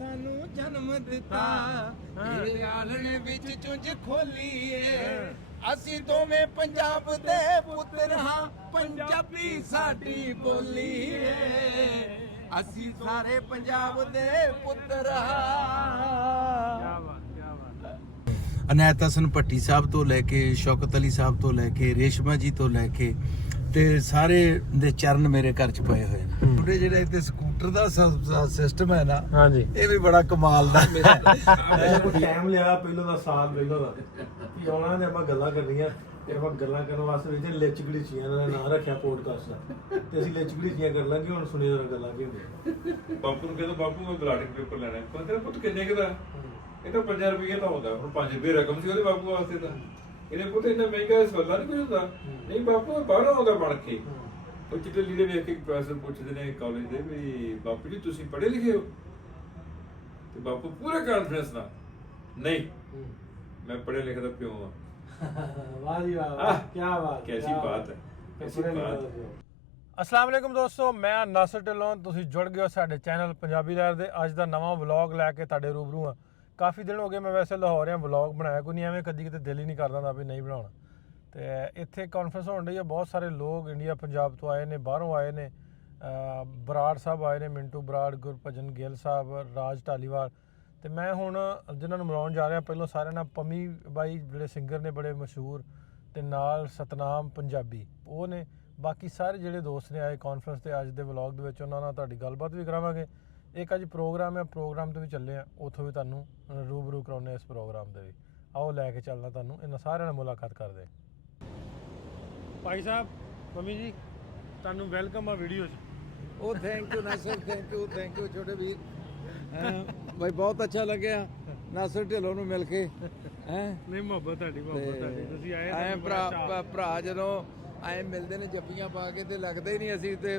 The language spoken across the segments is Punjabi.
ਸਾਨੂੰ ਜਨਮ ਦਿੱਤਾ ਇਹ ਆਲਣੇ ਵਿੱਚ ਚੁੰਝ ਖੋਲੀ ਏ ਅਸੀਂ ਦੋਵੇਂ ਪੰਜਾਬ ਦੇ ਪੁੱਤਰ ਹਾਂ ਪੰਜਾਬੀ ਸਾਡੀ ਬੋਲੀ ਏ ਅਸੀਂ ਸਾਰੇ ਪੰਜਾਬ ਦੇ ਪੁੱਤਰ ਹਾਂ। ਅਨੈਤ ਹਸਨ ਭੱਟੀ ਸਾਹਿਬ ਤੋਂ ਲੈ ਕੇ ਸ਼ੌਕਤ ਅਲੀ ਸਾਹਿਬ ਤੋਂ ਲੈ ਕੇ ਰੇਸ਼ਮਾ ਜੀ ਤੋਂ ਲੈ ਕੇ ਤੇ ਸਾਰੇ ਦੇ ਚਰਨ ਮੇਰੇ ਘਰ ਚ ਪਏ ਹੋਏ ਨੇ। ਉਹਦੇ ਜਿਹੜਾ ਇੱਥੇ ਸਕੂਟਰ ਦਾ ਸਿਸਟਮ ਹੈ ਨਾ, ਹਾਂਜੀ, ਇਹ ਵੀ ਬੜਾ ਕਮਾਲ ਦਾ। ਟਾਈਮ ਲਿਆ ਪਹਿਲਾਂ ਦਾ ਸਾਲ ਪਹਿਲਾਂ ਦਾ ਵੀ ਆਉਣਾ ਤੇ ਆਪਾਂ ਗੱਲਾਂ ਕਰਨੀਆਂ ਤੇ ਆਪਾਂ ਗੱਲਾਂ ਕਰਨ ਵਾਸਤੇ ਵਿੱਚ ਲਿਚਗੜੀ ਚੀਆਂ ਦਾ ਨਾਂ ਰੱਖਿਆ ਪੋਡਕਾਸਟ ਦਾ ਤੇ ਅਸੀਂ ਲਿਚਗੜੀ ਚੀਆਂ ਕਰ ਲਾਂਗੇ। ਹੁਣ ਸੁਣੀ ਜਰਾ ਗੱਲਾਂ ਕੀ ਹੁੰਦੀਆਂ। ਬਾਪੂ ਨੂੰ ਕਹਿੰਦਾ ਬਾਪੂ ਮੈਂ ਬਲਾਟਿੰਗ ਪੇਪਰ ਲੈਣਾ ਹੈ। ਕਹਿੰਦਾ ਪੁੱਤ ਕਿੰਨੇ ਕੁ ਦਾ? ਇਹ ਤਾਂ 50 ਰੁਪਏ ਦਾ ਹੁੰਦਾ। ਹੁਣ 5 ਰੁਪਏ ਰਕਮ ਸੀ ਉਹਦੇ ਬਾਪੂ ਵਾਸਤੇ ਤਾਂ। ਇਹਨੇ ਪੁੱਤ ਇੰਨਾ ਮਹਿੰਗਾ ਸਵਾਲਾ ਨਹੀਂ ਹੁੰਦਾ। ਨਹੀਂ ਬਾਪੂ ਬਾਹਰੋਂ ਆਉਂਦਾ ਬਣ ਕੇ। ਉਹ ਚਿੱਟੇ ਲੀੜੇ ਵੇਖ ਕੇ ਪ੍ਰੋਫੈਸਰ ਪੁੱਛਦੇ ਨੇ ਕਾਲਜ ਦੇ ਵੀ ਬਾਪੂ ਜੀ ਤੁਸੀਂ ਪੜ੍ਹੇ ਲਿਖੇ ਹੋ? ਤੇ ਬਾਪੂ ਪੂਰੇ ਕੌਨਫੀਡੈਂਸ ਨਾਲ ਨਹੀਂ ਮੈਂ ਪੜ੍ਹੇ ਲਿਖੇ ਦਾ ਪਿਓ ਹਾਂ। ਵਾਹ ਜੀ ਵਾਹ, ਕੀ ਬਾਤ, ਕੈਸੀ ਬਾਤ ਹੈ, ਕੈਸੀ ਬਾਤ। अस्सलाम वालेकुम दोस्तों, मैं नासिर ढिल्लों। ਤੁਸੀਂ ਜੁੜ ਗਏ ਹੋ ਸਾਡੇ ਚੈਨਲ ਪੰਜਾਬੀ ਲਹਿਰ ਦੇ। ਅੱਜ ਦਾ ਨਵਾਂ ਵਲੌਗ ਲੈ ਕੇ ਤੁਹਾਡੇ ਰੂਬਰੂ ਹਾਂ। ਕਾਫੀ ਦਿਨ ਹੋ ਗਏ ਮੈਂ ਵੈਸੇ ਲਾਹੌਰ ਆ, ਵਲੌਗ ਬਣਾਇਆ ਕੋਈ ਨਹੀਂ, ਐਵੇਂ ਕਦੀ ਕਿਤੇ ਦਿਲ ਹੀ ਨਹੀਂ ਕਰਦਾ ਹੁੰਦਾ ਵੀ ਨਹੀਂ ਬਣਾਉਣਾ। ਤੇ ਇੱਥੇ ਕਾਨਫਰੰਸ ਹੋਣ ਡਈ ਆ, ਬਹੁਤ ਸਾਰੇ ਲੋਕ ਇੰਡੀਆ ਪੰਜਾਬ ਤੋਂ ਆਏ ਨੇ, ਬਾਹਰੋਂ ਆਏ ਨੇ। ਬਰਾੜ ਸਾਹਿਬ ਆਏ ਨੇ, ਮਿੰਟੂ ਬਰਾੜ, ਗੁਰਭਜਨ ਗਿੱਲ ਸਾਹਿਬ, ਰਾਜ ਢਾਲੀਵਾਲ। ਤੇ ਮੈਂ ਹੁਣ ਜਿਨ੍ਹਾਂ ਨੂੰ ਮਿਲਾਉਣ ਜਾ ਰਿਹਾ, ਪਹਿਲਾਂ ਸਾਰਿਆਂ ਨਾਲ ਪੰਮੀ ਬਾਈ ਜਿਹੜੇ ਸਿੰਗਰ ਨੇ ਬੜੇ ਮਸ਼ਹੂਰ, ਤੇ ਨਾਲ ਸਤਨਾਮ ਪੰਜਾਬੀ ਉਹ ਨੇ। ਬਾਕੀ ਸਾਰੇ ਜਿਹੜੇ ਦੋਸਤ ਨੇ ਆਏ ਕਾਨਫਰੰਸ ਤੇ ਅੱਜ ਦੇ ਵਲੌਗ ਦੇ ਵਿੱਚ, ਉਹਨਾਂ ਨਾਲ ਤੁਹਾਡੀ ਗੱਲਬਾਤ ਵੀ ਕਰਾਵਾਂਗੇ। ਇੱਕ ਅੱਜ ਪ੍ਰੋਗਰਾਮ ਹੈ, ਪ੍ਰੋਗਰਾਮ ਤੇ ਵੀ ਚੱਲੇ ਆ, ਉੱਥੋਂ ਵੀ ਤੁਹਾਨੂੰ ਰੂਬਰੂ ਕਰਾਉਂਦੇ ਇਸ ਪ੍ਰੋਗਰਾਮ ਦੇ ਵੀ। ਆਓ ਲੈ ਕੇ ਚੱਲਣਾ ਤੁਹਾਨੂੰ, ਇਹਨਾਂ ਸਾਰਿਆਂ ਨਾਲ ਮੁਲਾਕਾਤ ਕਰਦੇ। ਭਾਈ ਸਾਹਿਬ, ਮੰਮੀ ਜੀ, ਤੁਹਾਨੂੰ ਵੈਲਕਮ ਆ ਵੀਡੀਓ 'ਚ। ਉਹ thank you Nasir, thank you ਛੋਟੇ ਵੀਰ। ਭਾਈ ਬਹੁਤ ਅੱਛਾ ਲੱਗਿਆ ਨਾਸਰ ਢਿੱਲੋਂ ਨੂੰ ਮਿਲ ਕੇ। ਨਹੀਂ ਮੁਹੱਬਤ ਤੁਹਾਡੀ, ਤੁਸੀਂ ਆਏ ਭਰਾ ਜਦੋਂ ਆਏ ਮਿਲਦੇ ਨੇ ਜੱਫੀਆਂ ਪਾ ਕੇ ਤੇ ਲੱਗਦਾ ਹੀ ਨਹੀਂ ਅਸੀਂ ਤੇ